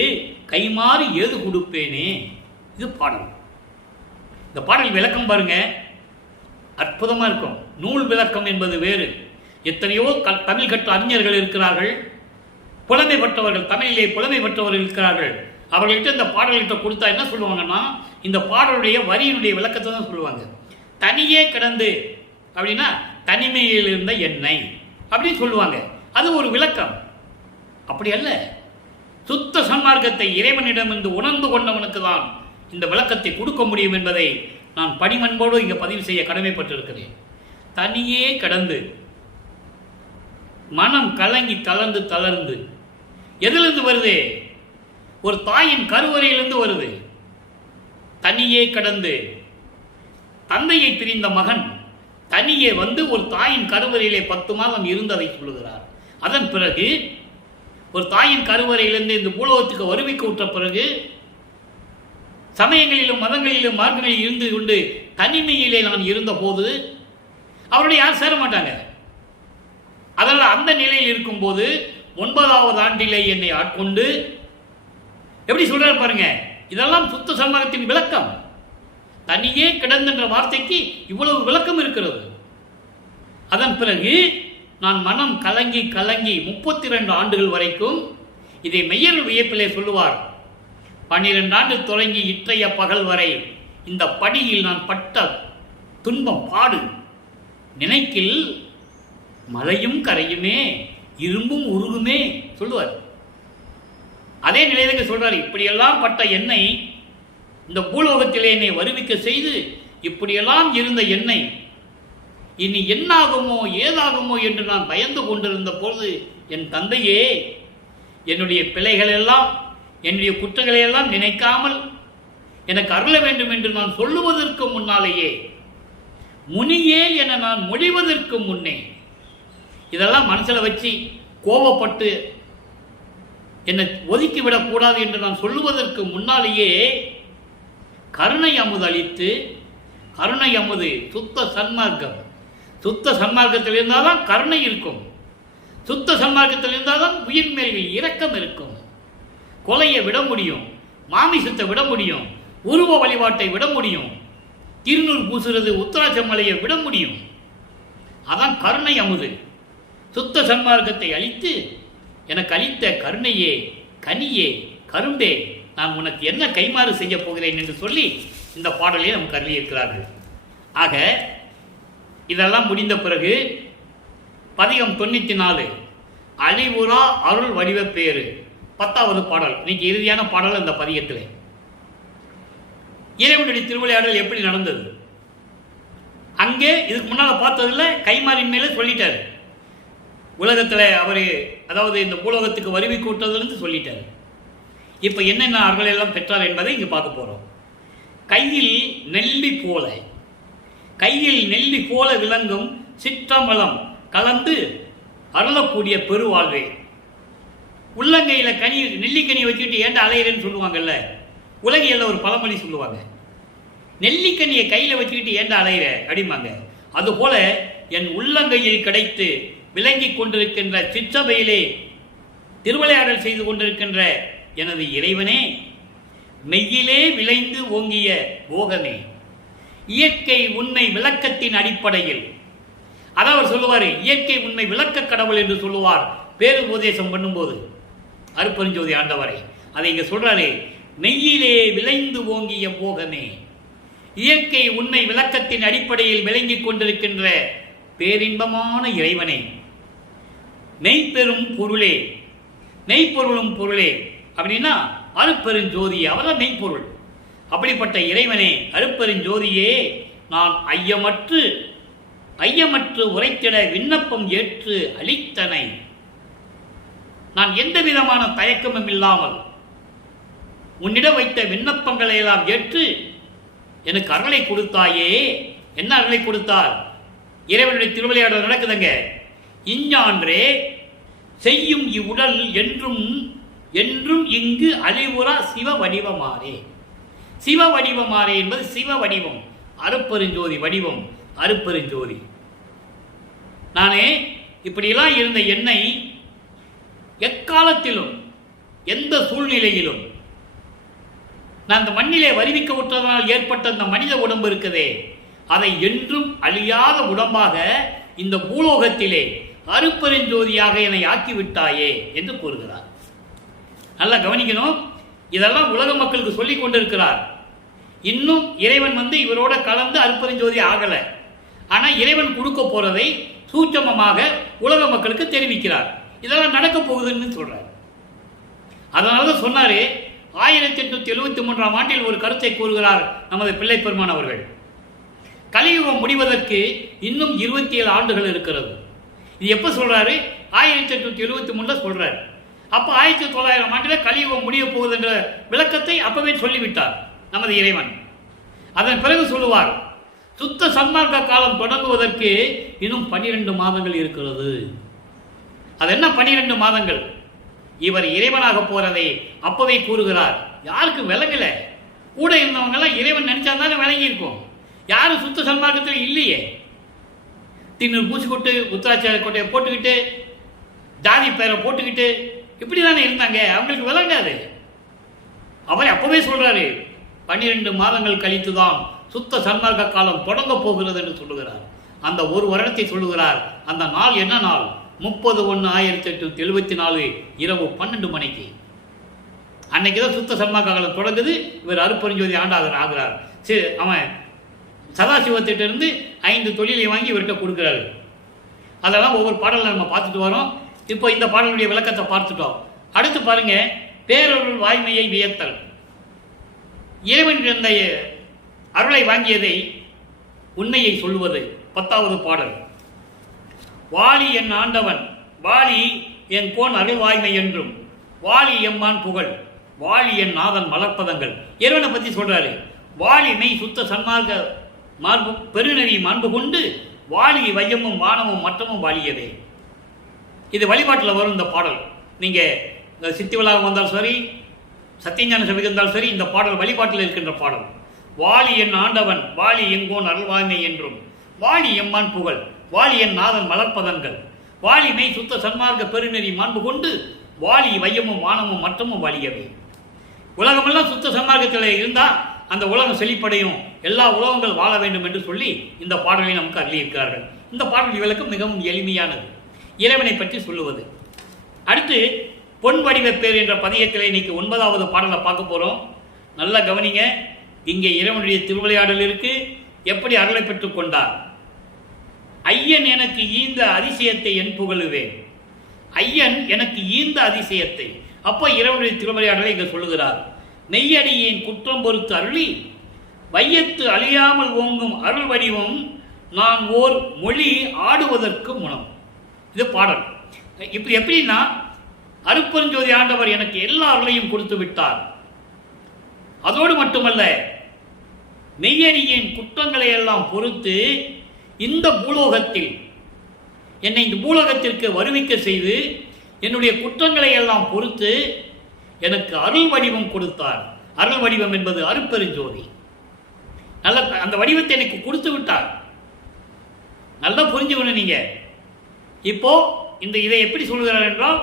கைமாறி ஏது கொடுப்பேனே. இது பாடல். இந்த பாடல் விளக்கம் பாருங்க, அற்புதமாக இருக்கும். நூல் விளக்கம் என்பது வேறு. எத்தனையோ தமிழ் கற்ற அறிஞர்கள் இருக்கிறார்கள், புலமை பெற்றவர்கள், தமிழிலே புலமை பெற்றவர்கள் இருக்கிறார்கள். அவர்கள்ட்ட இந்த பாடல்கிட்ட கொடுத்தா என்ன சொல்லுவாங்கன்னா, இந்த பாடலுடைய வரியினுடைய விளக்கத்தை தான் சொல்லுவாங்க. தனியே கிடந்து அப்படின்னா தனிமையில் இருந்த எண்ணெய் அப்படின்னு சொல்லுவாங்க. அது ஒரு விளக்கம். அப்படி அல்ல, சுத்த சன்மார்க்கத்தை இறைவனிடமிருந்து உணர்ந்து கொண்டவனுக்கு தான் இந்த விளக்கத்தை கொடுக்க முடியும் என்பதை நான் பணிமன்போடு இங்கே பதிவு செய்ய கடமைப்பட்டிருக்கிறேன். தனியே கடந்து மனம் கலங்கி தளர்ந்து தளர்ந்து, எதிலிருந்து வருது? ஒரு தாயின் கருவறையிலிருந்து வருது. தனியே கடந்து, தந்தையை பிரிந்த மகன் தனியே வந்து ஒரு தாயின் கருவறையிலே 10 மாதம் இருந்ததை சொல்லுகிறார். அதன் பிறகு ஒரு தாயின் கருவறையிலிருந்து இந்த பூலோகத்துக்கு வருவிக்க விட்ட பிறகு சமயங்களிலும் மதங்களிலும் மார்க்கங்களில் இருந்து கொண்டு தனிமையிலே நான் இருந்த போது அவருடைய யாரும் சேர மாட்டாங்க. அதனால் அந்த நிலையில் இருக்கும்போது 9வது ஆண்டிலே என்னை ஆட்கொண்டு, எப்படி சொல்றாரு பாருங்க, இதெல்லாம் சுத்த சன்மார்க்கத்தின் விளக்கம். தனியே கிடந்தென்ற வார்த்தைக்கு இவ்வளவு விளக்கம் இருக்கிறது. அதன் பிறகு நான் மனம் கலங்கி கலங்கி 32 ஆண்டுகள் வரைக்கும், இதை மெய்யர் வியப்பிலே சொல்லுவார், 12 ஆண்டு தொடங்கி இற்றைய பகல் வரை இந்த படியில் நான் பட்ட துன்பம் பாடு நினைக்கில் மலையும் கரையுமே இரும்பும் உருகுமே சொல்லுவார். அதே நிலையில சொல்றார், இப்படியெல்லாம் பட்ட என்னை இந்த பூலோகத்திலே என்னை வருவிக்க செய்து இப்படியெல்லாம் இருந்த என்னை இனி என்னாகுமோ ஏதாகுமோ என்று நான் பயந்து கொண்டிருந்த பொழுது, என் தந்தையே என்னுடைய பிழைகளெல்லாம் என்னுடைய குற்றங்களையெல்லாம் நினைக்காமல் எனக்கு அருள வேண்டும் என்று நான் சொல்லுவதற்கு முன்னாலேயே, முனியே என நான் மொழிவதற்கு முன்னே, இதெல்லாம் மனசில் வச்சு கோபப்பட்டு என்னை ஒதுக்கிவிடக்கூடாது என்று நான் சொல்லுவதற்கு முன்னாலேயே கருணை அமுது அளித்து, கருணை அமுது சுத்த சன்மார்க்கம், சுத்த சன்மார்க்கத்தில் இருந்தால் தான் கருணை இருக்கும், சுத்த சன்மார்க்கத்தில் இருந்தால் தான் உயிர் மேல் இரக்கம் இருக்கும். கொலையை விட முடியும், மாமிசத்தை விட முடியும், உருவ வழிபாட்டை விட முடியும், திருநூல் பூசுறது உத்தராட்ச மலையை விட முடியும். அதான் கருணை அமுது. சுத்த சன்மார்க்கத்தை அளித்து எனக்கு அளித்த கருணையே கனியே கரும்பே நான் உனக்கு என்ன கைமாறு செய்ய போகிறேன் என்று சொல்லி இந்த பாடலை நமக்கு அருளியிருக்கிறார்கள். ஆக இதெல்லாம் முடிந்த பிறகு பதிகம் 94 அழிவுறா அருள் வடிவ பேரு 10வது பாடல், இன்னைக்கு இறுதியான பாடல். அந்த பதிகத்தில் இறைவனுடைய திருவிளையாடல் எப்படி நடந்தது, அங்கே இதுக்கு முன்னால் பார்த்ததில்ல, கைமாறின் மேலே சொல்லிட்டார். உலகத்தில் அவர், அதாவது இந்த பூலோகத்துக்கு வருவிக்கு விட்டதுலேருந்து சொல்லிட்டார். இப்போ என்னென்ன அருள் எல்லாம் பெற்றார் என்பதை இங்கே பார்க்க போகிறோம். கையில் நெல்லி போல விளங்கும் சிற்றம்பலம் கலந்து அருளக்கூடிய பெருவாழ்வே. உள்ளங்கையில் நெல்லிக்கனியை வச்சுக்கிட்டு ஏண்ட அலையிறேன்னு சொல்லுவாங்கல்ல, உலகியல்ல ஒரு பழமொழி சொல்லுவாங்க, நெல்லிக்கனியை கையில் வச்சுக்கிட்டு ஏண்ட அலையிற அப்படிம்பாங்க. அதுபோல என் உள்ளங்கையில் கிடைத்து விளங்கி கொண்டிருக்கின்ற சிற்றபையிலே திருவிளையாடல் செய்து கொண்டிருக்கின்ற எனது இறைவனே, மெய்யிலே விளைந்து ஓங்கிய போகமே, இயற்கை உண்மை விளக்கத்தின் அடிப்படையில், அதாவது சொல்லுவார், இயற்கை உண்மை விளக்க கடவுள் என்று சொல்லுவார் பேருபதேசம் பண்ணும்போது அருட்பெருஞ்சோதி ஆண்டவரை அதை இங்க சொல்றாரு. மெய்யிலே விளைந்து ஓங்கிய போகமே, இயற்கை உண்மை விளக்கத்தின் அடிப்படையில் விளங்கிக் கொண்டிருக்கின்ற பேரின்பமான இறைவனே, மெய்ப்பெரும் பொருளே, மெய்ப்பொருளும் பொருளே அப்படின்னா அருட்பெருஞ்சோதி, அவர்தான் மெய்ப்பொருள். அப்படிப்பட்ட இறைவனே, அருட்பெருஞ்சோதியே, நான் ஐயமற்று உரைத்திட விண்ணப்பம் ஏற்று அளித்தனை. நான் எந்த விதமான தயக்கமும் இல்லாமல் உன்னிடம் வைத்த விண்ணப்பங்களை எல்லாம் ஏற்று எனக்கு அருளை கொடுத்தாயே. என்ன அருளை கொடுத்தார்? இறைவனுடைய திருவிளையாடல் நடக்குதுங்க. இஞ்ஞான்றே செய்யும் இவ்வுடல் என்றும் என்றும் இங்கு அழிவுறா சிவ வடிவமாறே. சிவ வடிவமாறே என்பது சிவ வடிவம், அருட்பெருஞ்சோதி வடிவம், அருட்பெருஞ்சோதி. நானே இப்படியெல்லாம் இருந்த என்னை எக்காலத்திலும் எந்த சூழ்நிலையிலும் நான் அந்த மண்ணிலே வருவிக்க விட்டதனால் ஏற்பட்ட அந்த மனித உடம்பு இருக்குதே, அதை என்றும் அழியாத உடம்பாக இந்த பூலோகத்திலே அருட்பெருஞ்சோதியாக என்னை ஆக்கிவிட்டாயே என்று கூறுகிறார். நல்லா கவனிக்கணும். இதெல்லாம் உலக மக்களுக்கு சொல்லிக் கொண்டிருக்கிறார். இன்னும் இறைவன் இவரோட கலந்து அருட்பெருஞ்சோதி ஆகலை. ஆனால் இறைவன் கொடுக்க போறதை சூட்சமமாக உலக மக்களுக்கு தெரிவிக்கிறார். இதெல்லாம் நடக்க போகுதுன்னு சொல்றார். அதனால தான் சொன்னாரு, 1873ஆம் ஆண்டில் ஒரு கருத்தை கூறுகிறார் நமது பிள்ளை பெருமான் அவர்கள். கலியுகம் முடிவதற்கு இன்னும் 27 ஆண்டுகள் இருக்கிறது. இது எப்ப சொல்றாரு? 1873 சொல்றாரு. அப்ப 1900ஆம் ஆண்டில் கலியுகம் முடிய போகுது என்ற விளக்கத்தை அப்பவே சொல்லிவிட்டார் நமது இறைவன். அதன் பிறகு சொல்லுவார், சுத்த சன்மார்க்க காலம் தொடங்குவதற்கு இன்னும் 12 மாதங்கள் இருக்கிறது. அது என்ன 12 மாதங்கள்? இவர் இறைவனாக போறதை அப்பவே கூறுகிறார். யாருக்கு விளங்கல? கூட இருந்தவங்க எல்லாம் இறைவன் நினைச்சா தானே விளங்கி இருக்கும். யாரும் சுத்த சன்மார்க்கத்தில் இல்லையே. திண்ணூர் பூச்சிக்கொட்டு, உத்தராட்ச கொட்டையை போட்டுக்கிட்டு, ஜாதி பெயரை போட்டுக்கிட்டு இப்படி தானே இருந்தாங்க. அவங்களுக்கு விளங்காது. அவர் அப்பவே சொல்றாரு, 12 மாதங்கள் கழித்துதான் சுத்த சன்மார்க்க காலம் தொடங்க போகிறது என்று சொல்லுகிறார். அந்த ஒரு வருடத்தை சொல்லுகிறார். அந்த நாள் என்ன நாள்? 30/1/1874 இரவு 12 மணிக்கு. அன்னைக்குதான் சுத்த சன்மார்க்க காலம் தொடங்குது. இவர் அருட்பெருஞ்சோதி ஆகிறார். சரி, அவன் சதாசிவத்திட்ட இருந்து 5 தொழிலை வாங்கி இவர்கிட்ட கொடுக்கிறாரு. அதெல்லாம் ஒவ்வொரு பாடலை நம்ம பார்த்துட்டு வரோம். இப்போ இந்த பாடலுடைய விளக்கத்தை பார்த்துட்டோம். அடுத்து பாருங்க, பேரருள் வாய்மையை வியத்தல். இறைவன் இருந்த அருளை வாங்கியதை உண்மையை சொல்லுவது 10வது பாடல். வாலி என் ஆண்டவன், வாலி என் கோன் அருள்வாய்மை என்றும், வாலி எம்மான் புகழ், வாலி என் நாதன் மலர்ப்பதங்கள். இறைவனை பற்றி சொல்றாரு. வாலி மெய் சுத்த சன்மார்க்க மார்பு பெருநெறி மாண்பு கொண்டு வாலி வையமும் வானமும் மற்றமும் வாலியவே. இது வழிபாட்டில் வரும் இந்த பாடல். நீங்கள் சித்தி விழாவும் வந்தாலும் சரி, சத்தியஞான சபைக்கு இருந்தாலும் சரி, இந்த பாடல் வழிபாட்டில் இருக்கின்ற பாடல். வாலி என் ஆண்டவன், வாலி எங்கோன் அருள்வாய்மை என்றும், வாலி எம்மான் புகழ், வாலி என் நாதன் மலர்ப்பதங்கள், வாலி மெய் சுத்த சன்மார்க்க பெருநெறி மாண்பு கொண்டு வாலி வையமும் வானமும் மற்றமும் வாலியவே. உலகமெல்லாம் சுத்த சன்மார்க்கத்தில் இருந்தால் அந்த உலகம் செழிப்படையும், எல்லா உலகங்கள் வாழ வேண்டும் என்று சொல்லி இந்த பாடலை நமக்கு அருளியிருக்கிறார்கள். இந்த பாடல் விளக்கம் மிகவும் எளிமையானது, இறைவனை பற்றி சொல்லுவது. அடுத்து பொன் வடிவப்பேர் என்ற பதியத்தில் இன்னைக்கு 9வது பாடலை பார்க்க போகிறோம். நல்லா கவனிங்க. இங்கே இறைவனுடைய திருவிளையாடல் இருக்கு. எப்படி அருளை பெற்றுக் கொண்டார்? ஐயன் எனக்கு ஈந்த அதிசயத்தை என் புகழுவேன். ஐயன் எனக்கு ஈந்த அதிசயத்தை. அப்போ இறைவனுடைய திருவிளையாடலை இங்கே சொல்லுகிறார். மெய்யடியின் குற்றம் பொறுத்து அருளி வையத்து அழியாமல் ஓங்கும் அருள் வடிவம் நான் ஓர் மொழி ஆடுவதற்கு முனம். இது பாடல். இப்படி எப்படின்னா, அருட்பெருஞ்சோதி ஆண்டவர் எனக்கு எல்லா அருளையும் கொடுத்து விட்டார். அதோடு மட்டுமல்ல, மெய்யடியின் குற்றங்களை எல்லாம் பொறுத்து இந்த பூலோகத்தில் என்னை இந்த பூலோகத்திற்கு வருவிக்க செய்து என்னுடைய குற்றங்களை எல்லாம் பொறுத்து எனக்கு அருள் வடிவம் கொடுத்தார். அருள் வடிவம் என்பது அருட்பெருஞ்சோதி. நல்ல அந்த வடிவத்தை எனக்கு கொடுத்து விட்டார். நல்லா புரிஞ்சுக்கணும் நீங்க. இப்போ இதை எப்படி சொல்லுகிறார் என்றால்,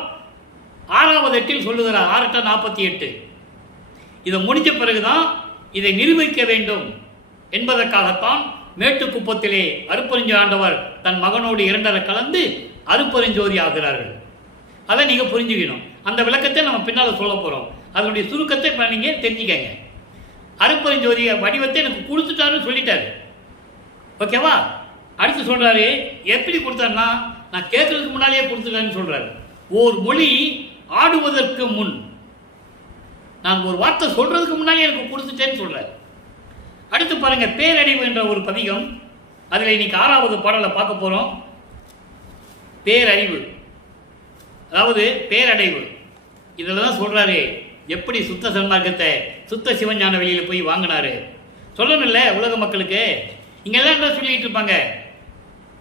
6வது எட்டில் சொல்லுகிறார். 6:48. இதை முடிஞ்ச பிறகுதான் இதை நிரூபிக்க வேண்டும் என்பதற்காகத்தான் மேட்டுக்குப்பத்திலே அருட்பெருஞ்சோதி ஆண்டவர் தன் மகனோடு 2 கலந்து அருட்பெருஞ்சோதி ஆகிறார்கள். அதை நீங்கள் புரிஞ்சுக்கணும். அந்த விளக்கத்தை நம்ம பின்னால் சொல்ல போகிறோம். அதனுடைய சுருக்கத்தை இப்போ நீங்கள் தெரிஞ்சுக்கங்க. அருட்பெருஞ்சோதி வடிவத்தை எனக்கு கொடுத்துட்டாருன்னு சொல்லிட்டாரு. ஓகேவா? அடுத்து சொல்கிறாரு, எப்படி கொடுத்தாருன்னா நான் கேட்கறதுக்கு முன்னாலேயே கொடுத்துட்டாருன்னு சொல்கிறாரு. ஓர் மொழி ஆடுவதற்கு முன், நான் ஒரு வார்த்தை சொல்றதுக்கு முன்னாலே எனக்கு கொடுத்துட்டேன்னு சொல்றாரு. அடுத்து பாருங்க, பேரடைவு என்ற ஒரு பதிகம். அதில் இன்னைக்கு 6வது பாடலை பார்க்க போறோம். பேரறிவு, அதாவது பேரடைவு. இதில் தான் சொல்றாரு எப்படி சுத்த சன்மார்க்கத்தை சுத்த சிவஞான வெளியில போய் வாங்கினாரு. சொல்லணும்ல உலக மக்களுக்கு. இங்கெல்லாம் என்ன சொல்லிட்டு இருப்பாங்க,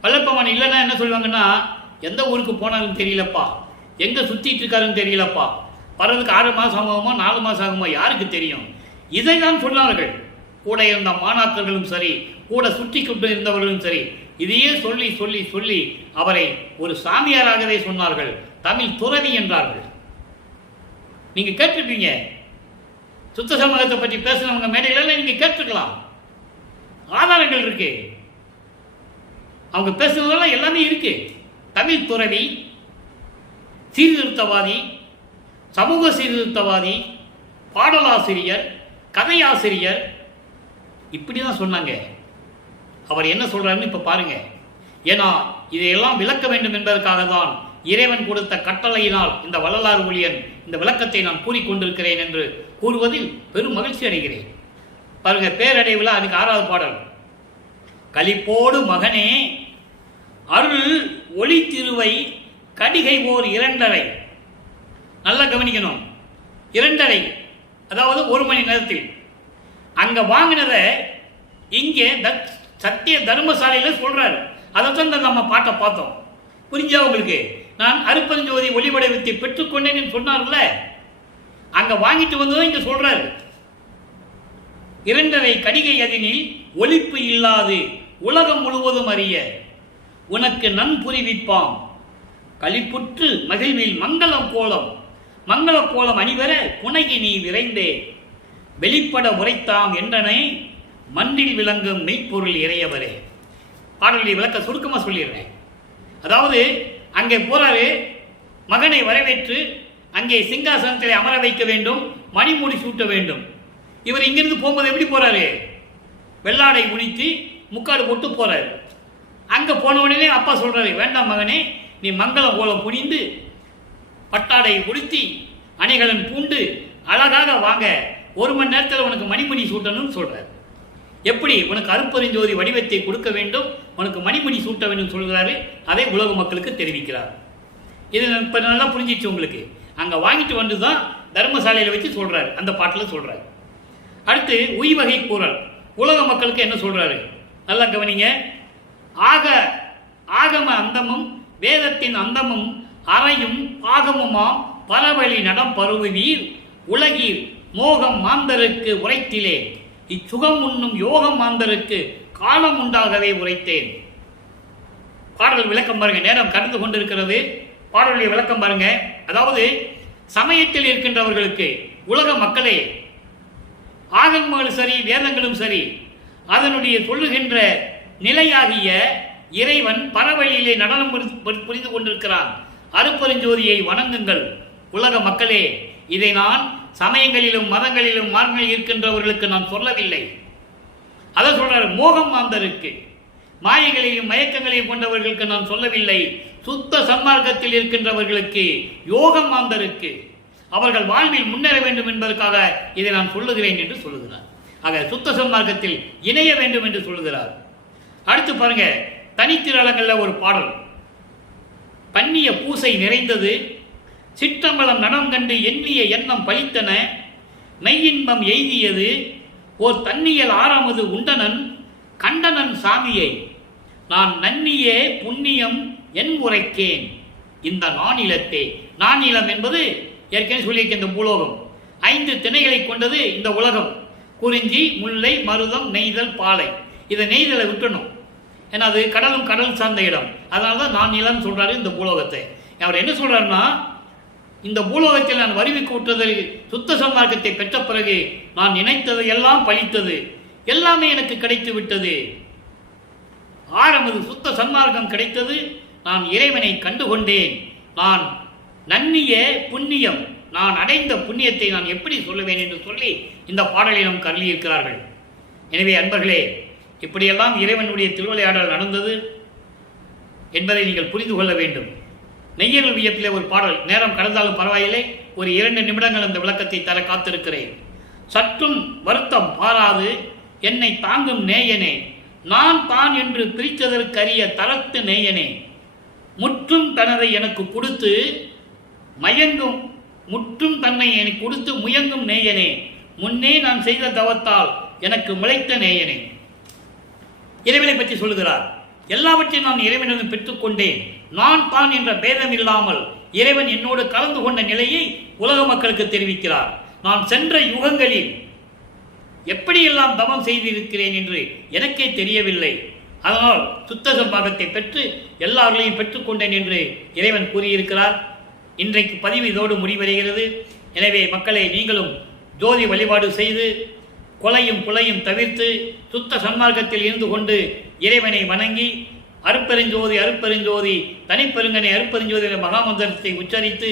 பல்லப்பமான் இல்லைன்னா என்ன சொல்லுவாங்கன்னா, எந்த ஊருக்கு போனாலும் தெரியலப்பா, எங்க சுத்திட்டு இருக்காருன்னு தெரியலப்பா, வர்றதுக்கு 6 மாதம் ஆகுமோ 4 மாதம் ஆகுமோ யாருக்கு தெரியும். இதை தான் சொன்னார்கள். கூட இருந்த மாணாக்கர்களும் சரி, கூட சுற்றி கொண்டு இருந்தவர்களும் சரி, இதையே சொல்லி சொல்லி சொல்லி அவரை ஒரு சாமியாராகவே சொன்னார்கள். தமிழ் துறவி என்றார்கள். நீங்க கேட்டிருப்பீங்க, சுத்த சமூகத்தை பற்றி பேசினவங்க மேடையில நீங்க கேட்டிருக்கலாம். ஆதாரங்கள் இருக்கு, அவங்க பேசுனதெல்லாம் எல்லாமே இருக்கு. தமிழ் துறவி, சீர்திருத்தவாதி, சமூக சீர்திருத்தவாதி, பாடலாசிரியர், கதையாசிரியர், இப்படிதான் சொன்னாங்க. அவர் என்ன சொல்றாருன்னு இப்ப பாருங்க. ஏன்னா இதையெல்லாம் விளக்க வேண்டும் என்பதற்காக தான் இறைவன் கொடுத்த கட்டளையினால் இந்த வள்ளலார் ஊழியன் இந்த விளக்கத்தை நான் கூறிக்கொண்டிருக்கிறேன் என்று கூறுவதில் பெரும் மகிழ்ச்சி அடைகிறேன். பாருங்க, பேரடைவில் அதுக்கு 6வது பாடல். களிப்போடு மகனே அருள் ஒளி திருவை கடிகை ஓர் 2:30. நல்லா கவனிக்கணும். 2:30, அதாவது 1 மணி நேரத்தில். அங்க வாங்கினதை இங்கே சத்திய தர்மசாலையில சொல்றாரு. அதைத்தான் நம்ம பாட்டை பார்த்தோம். புரிஞ்சா உங்களுக்கு? நான் அருட்பெருஞ்சோதி ஒளிவடிவத்தை பெற்றுக்கொண்டேன் சொன்னார்ல, அங்க வாங்கிட்டு வந்ததும் இங்க சொல்றாரு. 2:30 கடிகை அதனில் ஒளிப்பு இல்லாது உலகம் முழுவதும் அறிய உனக்கு நன்புரிவிப்பாம் களிப்புற்று மகிழ்வில் மங்களம் கோலம் மங்கள கோலம் அணிவர புனைகி நீ விரைந்தே வெளிப்பட உரைத்தாம் என்றனை மன்றில் விளங்கும் மெய்ப்பொருள் இறையவரே. பாடலுடைய விளக்க சுருக்கமாக சொல்லிடுறேன். அதாவது அங்கே போறாரு, மகனை வரவேற்று அங்கே சிங்காசனத்தில் அமர வைக்க வேண்டும், மணிமூடி சூட்ட வேண்டும். இவர் இங்கிருந்து போகும்போது எப்படி போறாரு? வெள்ளாடை முடித்து முக்காடு போட்டு போறாரு. அங்க போன உடனே அப்பா சொல்றாரு, வேண்டாம் மகனே, நீ மங்கள கோலம் புனிந்து பட்டாடை உடுத்தி அணிகலன் பூண்டு அழகாக வாங்க, 1 மணி நேரத்தில் உனக்கு மணிமணி சூட்டணும்னு சொல்றாரு. எப்படி உனக்கு அருட்பெருஞ்சோதி வடிவத்தை கொடுக்க வேண்டும், உனக்கு மணிமணி சூட்ட வேண்டும் சொல்கிறாரு. அதை உலக மக்களுக்கு தெரிவிக்கிறார். இது இப்ப நல்லா புரிஞ்சிச்சு உங்களுக்கு. அங்க வாங்கிட்டு வந்து தான் தர்மசாலையில வச்சு சொல்றாரு, அந்த பாட்டில் சொல்றாரு. அடுத்து உய்வகை கூறல். உலக மக்களுக்கு என்ன சொல்றாரு நல்லா கவனிங்க. ஆகம அந்தமும் வேதத்தின் அந்தமும் அறையும் ஆகமுமாம் பரவழி நடம் பருவீர் உலகீர் மோகம் மாந்தருக்கு உரைத்திலே இச்சுகம் உண்ணும் யோகம் மாந்தருக்கு காலம் உண்டாகவே உரைத்தேன். பாடல் விளக்கம் பாருங்க, நேரம் கடந்து கொண்டிருக்கிறது. பாடலுடைய விளக்கம் பாருங்க. அதாவது சமயத்தில் இருக்கின்றவர்களுக்கு, உலக மக்களே, ஆகமங்களும் சரி வேதங்களும் சரி, அதனுடைய சொல்லுகின்ற நிலையாகிய இறைவன் பரவழியிலே நடனம் புரிந்து கொண்டிருக்கிறான். அருட்பெருஞ்சோதியை வணங்குங்கள் உலக மக்களே. இதை நான் சமயங்களிலும் மதங்களிலும் மார்களில் இருக்கின்றவர்களுக்கு நான் சொல்லவில்லை. அதை சொல்றாரு. மோகம் மாந்தருக்கு, மாயைகளையும் மயக்கங்களையும் கொண்டவர்களுக்கு நான் சொல்லவில்லை. சுத்த சன்மார்க்கத்தில் இருக்கின்றவர்களுக்கு, யோகம் மாந்தருக்கு, அவர்கள் வாழ்வில் முன்னேற வேண்டும் என்பதற்காக இதை நான் சொல்லுகிறேன் என்று சொல்லுகிறார். ஆக சுத்த சன்மார்க்கத்தில் இணைய வேண்டும் என்று சொல்லுகிறார். அடுத்து பாருங்க, தனித்திரளங்கள்ல ஒரு பாடல். பண்ணிய பூசை நிறைந்தது, சிற்றம்பலம் நடம் கண்டு எண்ணிய எண்ணம் பலித்தன, மெய்யின்பம் எய்தியது ஓர் தன்னியல் ஆறாமது உண்டனன் கண்டனன் சாமியை நான் நன்னியே புண்ணியம் என் உரைக்கேன் இந்த நானிலத்தே. நானிலம் என்பது ஏற்கனவே சொல்லியிருக்க இந்த பூலோகம். 5 திணைகளை கொண்டது இந்த உலகம். குறிஞ்சி, முல்லை, மருதம், நெய்தல், பாலை. இதை நெய்தலை விட்டணும், ஏன்னா அது கடலும் கடல் சார்ந்த இடம். அதனாலதான் நான் நிலம் சொல்றாரு இந்த பூலோகத்தை. அவர் என்ன சொல்றாருன்னா, இந்த பூலோகத்தில் நான் வருவிக்கு விட்டது சுத்த சன்மார்க்கத்தை பெற்ற பிறகு நான் நினைத்தது எல்லாம் பலித்தது, எல்லாமே எனக்கு கிடைத்து விட்டது. ஆரம்பது சுத்த சன்மார்க்கம் கிடைத்தது, நான் இறைவனை கண்டுகொண்டேன், நான் நன்னிய புண்ணியம், நான் அடைந்த புண்ணியத்தை நான் எப்படி சொல்லுவேன் என்று சொல்லி இந்த பாடலை நாம் கருளியிருக்கிறார்கள். எனவே அன்பர்களே, இப்படியெல்லாம் இறைவனுடைய திருவிளையாடல் நடந்தது என்பதை நீங்கள் புரிந்து கொள்ள வேண்டும். நெய்யருள் வியப்பிலே ஒரு பாடல், நேரம் கடந்தாலும் பரவாயில்லை, ஒரு 2 நிமிடங்கள் அந்த விளக்கத்தை தர காத்திருக்கிறேன். சற்றும் வருத்தம் பாராது என்னை தாங்கும் நேயனே, நான் தான் என்று பிரித்ததற்கரிய தரத்து நேயனே, முற்றும் தனதை எனக்கு கொடுத்து மயங்கும், முற்றும் தன்னை எனக்கு கொடுத்து முயங்கும் நேயனே, முன்னே நான் செய்த தவத்தால் எனக்கு முளைத்த நேயனே. இறைவனை பற்றி சொல்லுகிறார். எல்லாவற்றையும் நான் இறைவனிடம் பெற்றுக்கொண்டேன். நான் தான் என்ற பேதம் இல்லாமல் இறைவன் என்னோடு கலந்து கொண்ட நிலையை உலக மக்களுக்கு தெரிவிக்கிறார். நான் சென்ற யுகங்களில் எப்படியெல்லாம் தவம் செய்திருக்கிறேன் என்று எனக்கே தெரியவில்லை. அதனால் சுத்த சன்மார்க்கத்தை பெற்று எல்லார்களையும் பெற்றுக்கொண்டேன் என்று இறைவன் கூறியிருக்கிறார். இன்றைக்கு பதிவு இதோடு முடிவடைகிறது. எனவே மக்களை, நீங்களும் ஜோதி வழிபாடு செய்து கொலையும் புலையும் தவிர்த்து சுத்த சன்மார்க்கத்தில் இருந்து கொண்டு இறைவனை வணங்கி அருப்பெருஞ்சோதி அருப்பெருஞ்சோதி தனிப்பெருங்கனை அருப்பெருஞ்சோதி என்ற மகாமந்திரத்தை உச்சரித்து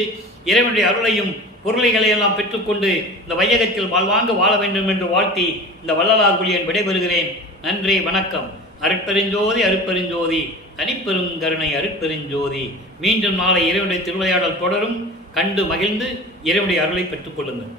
இறைவனுடைய அருளையும் பொருளைகளை எல்லாம் பெற்றுக்கொண்டு இந்த வையகத்தில் வாழ்வாங்க வாழ வேண்டும் என்று வாழ்த்தி இந்த வள்ளலார் குழியன் விடைபெறுகிறேன். நன்றி, வணக்கம். அருட்பெருஞ்சோதி அருட்பெருஞ்சோதி தனிப்பெருங்கருணை அருட்பெருஞ்சோதி. மீண்டும் நாளை இறைவனுடைய திருவிளையாடல் தொடரும். கண்டு மகிழ்ந்து இறைவனுடைய அருளை பெற்றுக் கொள்ளுங்கள்.